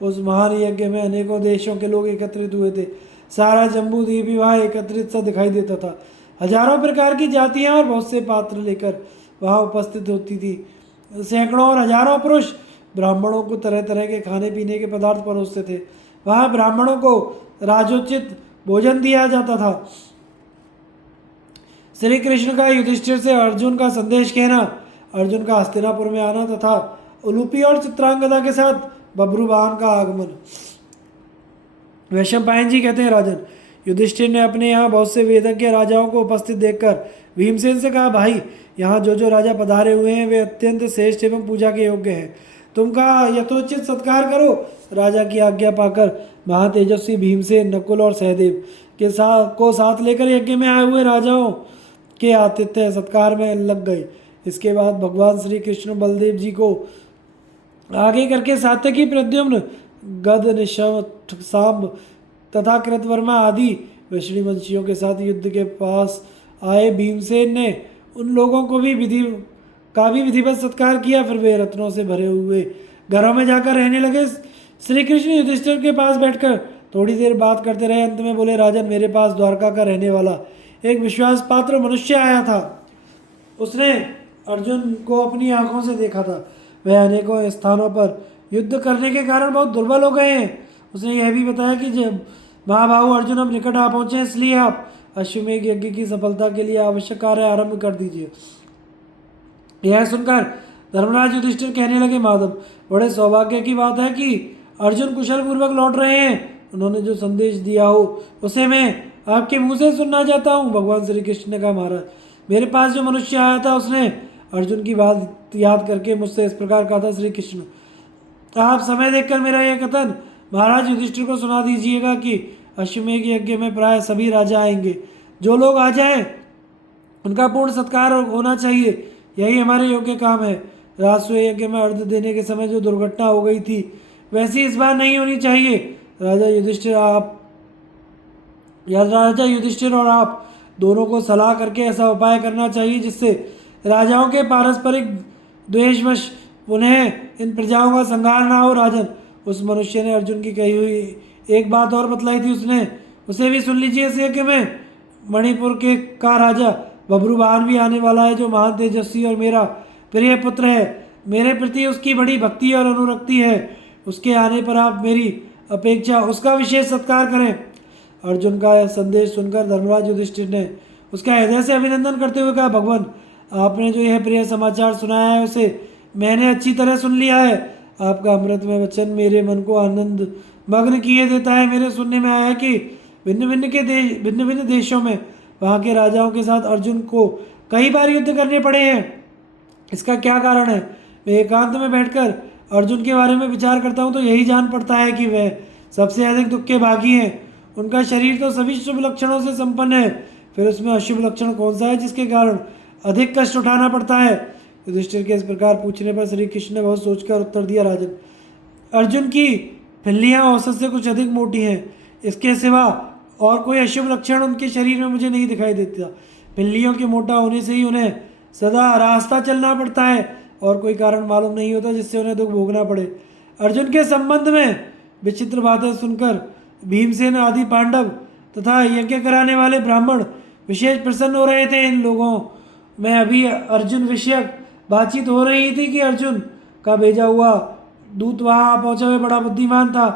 उस महान यज्ञ में अनेकों देशों के लोग एकत्रित हुए थे। सारा जम्बू द्वीप भी वहाँ एकत्रित सा दिखाई देता था। हजारों प्रकार की जातियाँ और बहुत से पात्र लेकर वहाँ उपस्थित होती थी। सैकड़ों और हजारों पुरुष ब्राह्मणों को तरह तरह के खाने पीने के पदार्थ परोसते थे। वहाँ ब्राह्मणों को राजोचित भोजन दिया जाता था। श्री कृष्ण का युधिष्ठिर से अर्जुन का संदेश कहना, अर्जुन का हस्तिनापुर में आना तथा उलूपी और चित्रांगदा के साथ बब्रुवाहन का आगमन। वैशंपायन जी कहते हैं, राजन, युधिष्ठिर ने अपने यहाँ बहुत से वेदज्ञ राजाओं को उपस्थित देखकर भीमसेन से कहा, भाई, यहाँ जो जो राजा पधारे हुए हैं वे अत्यंत श्रेष्ठ एवं पूजा के योग्य हैं। तुम का यथोचित सत्कार करो। राजा की आज्ञा पाकर महातेजस्वी भीमसेन, नकुल और सहदेव के साथ लेकर यज्ञ में आए हुए राजाओं के आतिथ्य सत्कार में लग गए। इसके बाद भगवान श्री कृष्ण बलदेव जी को आगे करके सात्यकी, प्रद्युम्न, गद, निशम, सांब तथा कृतवर्मा आदि वैष्णवंशियों के साथ युद्ध के पास आए भीमसेन ने उन लोगों को भी विधिवत सत्कार किया। फिर वे रत्नों से भरे हुए घरों में जाकर रहने लगे। श्री कृष्ण युधिष्ठिर के पास बैठकर थोड़ी देर बात करते रहे। अंत में बोले, राजन, मेरे पास द्वारका का रहने वाला एक विश्वास पात्र मनुष्य आया था। उसने अर्जुन को अपनी आंखों से देखा था। वह अनेकों स्थानों पर युद्ध करने के कारण बहुत दुर्बल हो गए हैं। उसने यह भी बताया कि जब महाबाहु अर्जुन अब निकट आ पहुंचे, इसलिए आप अश्वमेध यज्ञ की सफलता के लिए आवश्यक कार्य आरंभ कर दीजिए। यह सुनकर धर्मराज युधिष्ठिर कहने लगे, माधव, बड़े सौभाग्य की बात है कि अर्जुन कुशल पूर्वक लौट रहे हैं। उन्होंने जो संदेश दिया हो उसे मैं आपके मुंह से सुनना चाहता हूँ। भगवान श्री कृष्ण ने कहा, महाराज, मेरे पास जो मनुष्य आया था उसने अर्जुन की बात याद करके मुझसे इस प्रकार कहा था, श्री कृष्ण, आप समय देखकर मेरा यह कथन महाराज युधिष्ठिर को सुना दीजिएगा कि अश्वमेध यज्ञ में प्राय सभी राजा आएंगे। जो लोग आ जाएं उनका पूर्ण सत्कार होना चाहिए, यही हमारे योग्य काम है। राजसूय यज्ञ में अर्घ देने के समय जो दुर्घटना हो गई थी वैसी इस बार नहीं होनी चाहिए। राजा युधिष्ठिर और आप दोनों को सलाह करके ऐसा उपाय करना चाहिए जिससे राजाओं के पारस्परिक द्वेषवश उन्हें इन प्रजाओं का संहार ना हो। राजन, उस मनुष्य ने अर्जुन की कही हुई एक बात और बतलाई थी, उसे भी सुन लीजिए। इस यज्ञ में मणिपुर के का राजा बब्रुवाहन भी आने वाला है, जो महान तेजस्वी और मेरा प्रिय पुत्र है। मेरे प्रति उसकी बड़ी भक्ति और अनुरक्ति है। उसके आने पर आप मेरी अपेक्षा उसका विशेष सत्कार करें। अर्जुन का यह संदेश सुनकर धर्मराज युधिष्ठिर ने उसका हृदय से अभिनंदन करते हुए कहा, भगवान, आपने जो यह प्रिय समाचार सुनाया है उसे मैंने अच्छी तरह सुन लिया है। आपका अमृतमय वचन मेरे मन को आनंद मग्न किए देता है। मेरे सुनने में आया है कि भिन्न भिन्न देशों में वहाँ के राजाओं के साथ अर्जुन को कई बार युद्ध करने पड़े हैं। इसका क्या कारण है? मैं एकांत में बैठकर अर्जुन के बारे में विचार करता हूँ तो यही जान पड़ता है कि वह सबसे अधिक दुख के भागी हैं। उनका शरीर तो सभी शुभ लक्षणों से संपन्न है, फिर उसमें अशुभ लक्षण कौन सा है जिसके कारण अधिक कष्ट उठाना पड़ता है? युधिष्ठिर के इस प्रकार पूछने पर श्री कृष्ण ने बहुत सोचकर उत्तर दिया, राजन, अर्जुन की फिल्लियाँ औसत से कुछ अधिक मोटी हैं। इसके सिवा और कोई अशुभ लक्षण उनके शरीर में मुझे नहीं दिखाई देता। पिल्लियों के मोटा होने से ही उन्हें सदा रास्ता चलना पड़ता है और कोई कारण मालूम नहीं होता जिससे उन्हें दुख भोगना पड़े। अर्जुन के संबंध में विचित्र बातें सुनकर भीमसेन आदि पांडव तथा यज्ञ कराने वाले ब्राह्मण विशेष प्रसन्न हो रहे थे। इन लोगों में अभी अर्जुन विषयक बातचीत हो रही थी कि अर्जुन का भेजा हुआ दूत वहाँ पहुँचा हुआ बड़ा बुद्धिमान था।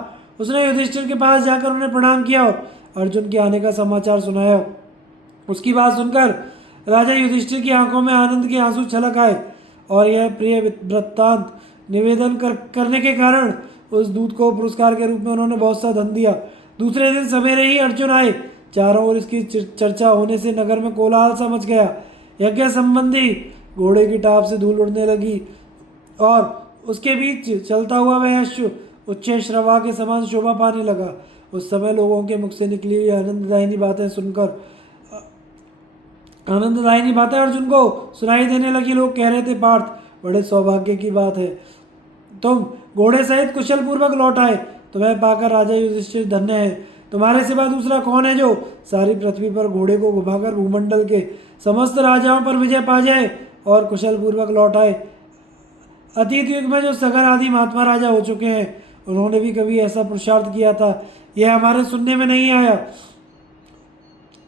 उसने युधिष्ठिर के पास जाकर उन्हें प्रणाम किया और अर्जुन के आने का समाचार सुनाया। उसकी बात सुनकर राजा युधिष्ठिर की आंखों में आनंद के आंसू छलक आए और यह प्रिय वृत्तांत निवेदन करने के कारण उस दूत को पुरस्कार के रूप में उन्होंने बहुत सा धन दिया। दूसरे दिन सवेरे ही अर्जुन आए। चारों ओर इसकी चर्चा होने से नगर में कोलाहल सा मच गया। यज्ञ संबंधी घोड़े की टाप से धूल उड़ने लगी और उसके बीच चलता हुआ वह अश्व उच्च श्रवा के समान शोभा पाने लगा। उस समय लोगों के मुख से निकली हुई आनंददायिनी बातें अर्जुन को सुनाई देने लगी। लोग कह रहे थे, पार्थ, बड़े सौभाग्य की बात है, तुम घोड़े सहित कुशल पूर्वक लौट आए। तुम्हें पाकर राजा युधिष्ठिर धन्य है। तुम्हारे सिवा दूसरा कौन है जो सारी पृथ्वी पर घोड़े को घुमाकर भूमंडल के समस्त राजाओं पर विजय पा जाए और कुशल पूर्वक लौट आए। अतीत युग में जो सगर आदि महात्मा राजा हो चुके हैं उन्होंने भी कभी ऐसा पुरुषार्थ किया था, यह हमारे सुनने में नहीं आया।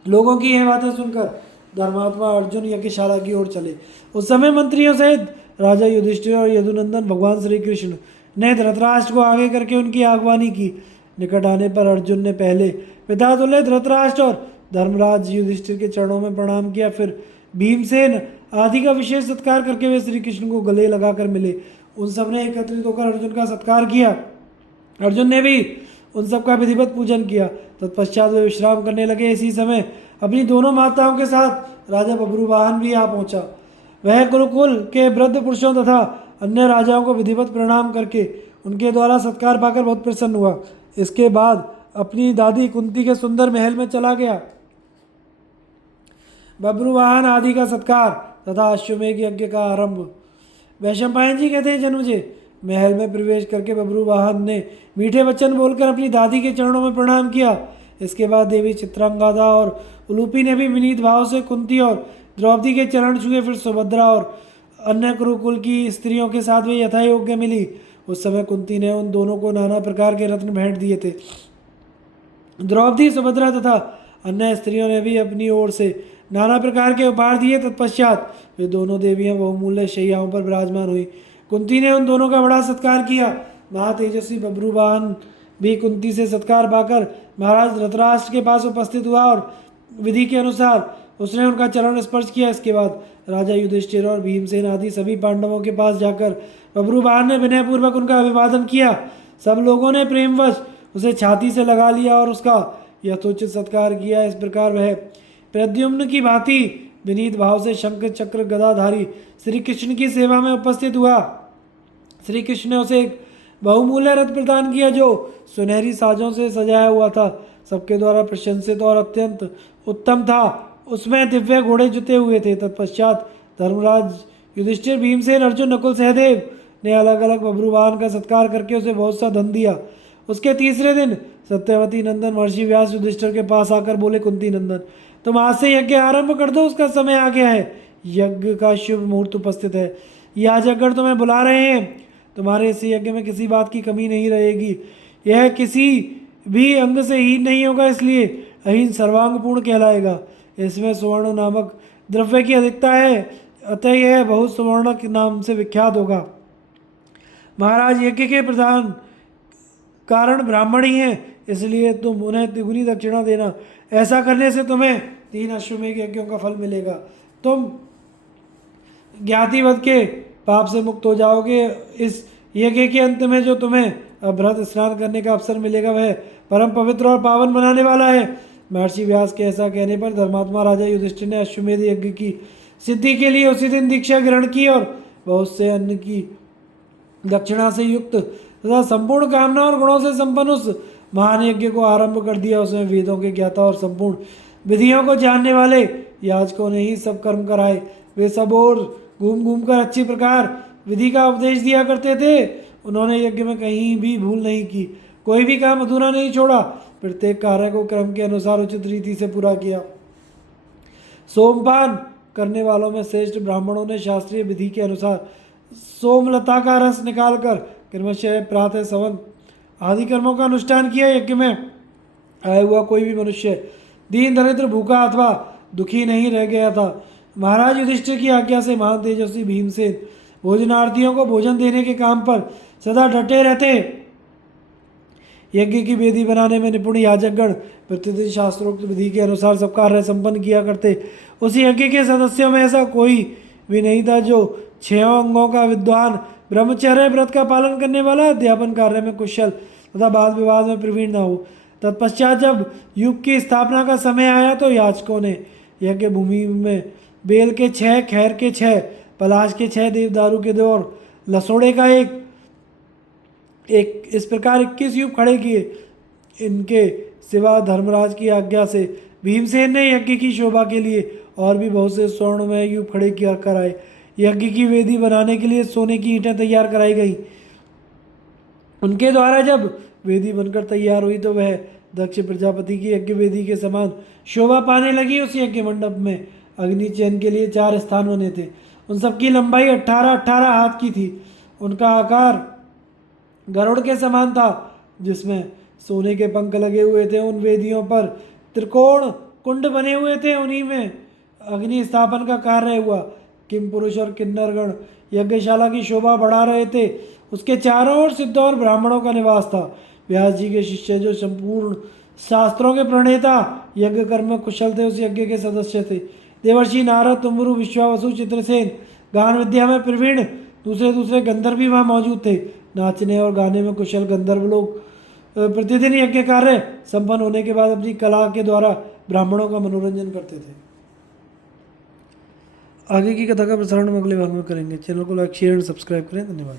लोगों की यह बातें सुनकर धर्मात्मा अर्जुन यज्ञशाला की ओर चले। उस समय मंत्रियों सहित राजा युधिष्ठिर और यदुनंदन भगवान श्री कृष्ण ने धृतराष्ट्र को आगे करके उनकी आगवानी की। निकट आने पर अर्जुन ने पहले पिता तुल्य धृतराष्ट्र और धर्मराज युधिष्ठिर के चरणों में प्रणाम किया। फिर भीमसेन आदि का विशेष सत्कार करके वे श्री कृष्ण को गले लगाकर मिले। उन सब ने एकत्रित होकर अर्जुन का सत्कार किया। अर्जुन ने भी उन सब का विधिवत पूजन किया। तत्पश्चात वे विश्राम करने लगे। इसी समय अपनी दोनों माताओं के साथ राजा बब्रुवाहन भी आ पहुंचा। वह कुरुकुल के वृद्ध पुरुषों तथा अन्य राजाओं को विधिवत प्रणाम करके उनके द्वारा सत्कार पाकर बहुत प्रसन्न हुआ। इसके बाद अपनी दादी कुंती के सुंदर महल में चला गया। बब्रुवाहन आदि का सत्कार तथा अश्वमेध यज्ञ का आरंभ। वैशंपायन जी कहते हैं, जन्मजे, महल में प्रवेश करके बब्रुवाहन ने मीठे वचन बोलकर अपनी दादी के चरणों में प्रणाम किया। इसके बाद देवी चित्रांगदा और उलूपी ने भी विनीत भाव से कुंती और द्रौपदी के चरण छुए। फिर सुभद्रा और अन्य कुरुकुल की स्त्रियों के साथ वे यथा योग्य मिली। उस समय कुंती ने उन दोनों को नाना प्रकार के रत्न भेंट दिए थे। द्रौपदी, सुभद्रा तथा अन्य स्त्रियों ने भी अपनी ओर से नाना प्रकार के उपहार दिए। तत्पश्चात वे दोनों देवियां बहुमूल्य शैयाओं पर विराजमान हुई। कुंती ने उन दोनों का बड़ा सत्कार किया महातेजस्वी बब्रुवाहन भी कुंती से सत्कार पाकर महाराज धृतराष्ट्र के पास उपस्थित हुआ और विधि के अनुसार उसने उनका चरण स्पर्श किया। इसके बाद राजा युधिष्ठिर और भीमसेन आदि सभी पांडवों के पास जाकर बब्रुवाहन ने विनयपूर्वक उनका अभिवादन किया। सब लोगों ने प्रेमवश उसे छाती से लगा लिया और उसका यथोचित सत्कार किया। इस प्रकार वह प्रद्युम्न की भांति विनीत भाव से शंख चक्र गदाधारी श्री कृष्ण की सेवा में उपस्थित हुआ। श्री कृष्ण ने उसे एक बहुमूल्य रथ प्रदान किया जो सुनहरी साजों से सजाया हुआ था, सबके द्वारा प्रशंसित और अत्यंत उत्तम था। उसमें दिव्य घोड़े जुते हुए थे। तत्पश्चात धर्मराज युधिष्ठिर, भीमसेन, अर्जुन, नकुल, सहदेव ने अलग अलग बब्रुवाहन का सत्कार करके उसे बहुत सा धन दिया। उसके तीसरे दिन सत्यवती नंदन महर्षि व्यास युधिष्ठिर के पास आकर बोले, कुंती नंदन, तुम आज से यज्ञ आरंभ कर दो, उसका समय आ गया है। यज्ञ का शुभ मुहूर्त उपस्थित है। याजकगण तुम्हें बुला रहे हैं। तुम्हारे इस यज्ञ में किसी बात की कमी नहीं रहेगी। यह किसी भी अंग से हीन नहीं होगा, इसलिए अहीन सर्वांग पूर्ण कहलाएगा। इसमें सुवर्ण नामक द्रव्य की अधिकता है, अतः यह बहुत सुवर्ण के नाम से विख्यात होगा। महाराज, यज्ञ के प्रधान कारण ब्राह्मण ही हैं, इसलिए तुम उन्हें तिगुनी दक्षिणा देना। ऐसा करने से तुम्हें 3 अश्वमेध यज्ञों का फल मिलेगा। तुम ज्ञातिवध के पाप से मुक्त हो जाओगे। इस यज्ञ के अंत में जो तुम्हें अभ्रत स्नान करने का अवसर मिलेगा वह परम पवित्र और पावन बनाने वाला है। महर्षि व्यास के ऐसा कहने पर धर्मात्मा राजा युधिष्ठिर ने अश्वमेध यज्ञ की सिद्धि के लिए उसी दिन दीक्षा ग्रहण की और बहुत से अन्न की दक्षिणा से युक्त तथा संपूर्ण कामना और गुणों से संपन्न उस महान यज्ञ को आरंभ कर दिया। उसमें वेदों के ज्ञाता और संपूर्ण विधियों को जानने वाले याजकों ने ही सब कर्म कराए। वे सब और घूम घूम कर अच्छी प्रकार विधि का उपदेश दिया करते थे। उन्होंने यज्ञ में कहीं भी भूल नहीं की, कोई भी काम अधूरा नहीं छोड़ा। प्रत्येक कार्य को क्रम के अनुसार उचित रीति से पूरा किया। सोमपान करने वालों में श्रेष्ठ ब्राह्मणों ने शास्त्रीय विधि के अनुसार सोमलता का रस निकालकर क्रमशः प्रातः सवन आदि कर्मों का अनुष्ठान किया। यज्ञ में आया हुआ कोई भी मनुष्य दीन दरिद्र भूखा अथवा दुखी नहीं रह गया था। महाराज युधिष्ठिर की आज्ञा से महान तेजस्वी भीमसेन भोजनार्थियों को भोजन देने के काम पर सदा डटे रहते। यज्ञ की वेदी बनाने में निपुण याजकगण प्रतिदिन शास्त्रोक्त विधि के अनुसार सब कार्य संपन्न किया करते। उस यज्ञ के सदस्यों में ऐसा कोई भी नहीं था जो 6 अंगों का विद्वान, ब्रह्मचर्य व्रत का पालन करने वाला, अध्यापन कार्य में कुशल तथा वाद विवाद में प्रवीण न हो। तत्पश्चात जब युग की स्थापना का समय आया तो याचकों ने यज्ञ भूमि में बेल के 6, खैर के 6, पलाश के 6, देवदारू के 2 और लसोड़े का एक इस प्रकार 21 युग खड़े किए। इनके सिवा धर्मराज की आज्ञा से भीमसेन ने यज्ञ की शोभा के लिए और भी बहुत से स्वर्णमय युग खड़े किया कराए। यज्ञ की वेदी बनाने के लिए सोने की ईंटें तैयार कराई गई। उनके द्वारा जब वेदी बनकर तैयार हुई तो वह दक्ष प्रजापति की यज्ञ वेदी के समान शोभा पाने लगी। उस यज्ञ मंडप में अग्नि चयन के लिए 4 स्थान बने थे। उन सबकी लंबाई 18-18 हाथ की थी। उनका आकार गरुड़ के समान था, जिसमें सोने के पंख लगे हुए थे। उन वेदियों पर त्रिकोण कुंड बने हुए थे। उन्हीं में अग्नि स्थापन का कार्य हुआ। किम पुरुष और किन्नरगण यज्ञशाला की शोभा बढ़ा रहे थे। उसके चारों ओर सिद्धों और ब्राह्मणों का निवास था। व्यास जी के शिष्य जो संपूर्ण शास्त्रों के प्रणेता, यज्ञ कर्म में कुशल थे, उस यज्ञ के सदस्य थे। देवर्षि नारद, तुमरु, विश्वावसु, चित्रसेन, गान विद्या में प्रवीण दूसरे गंधर्व भी वहाँ मौजूद थे। नाचने और गाने में कुशल गंधर्व लोग प्रतिदिन यज्ञ कार्य संपन्न होने के बाद अपनी कला के द्वारा ब्राह्मणों का मनोरंजन करते थे। आगे की कथा का प्रसारण हम अगले भाग में करेंगे। चैनल को लाइक, शेयर एंड सब्सक्राइब करें। धन्यवाद।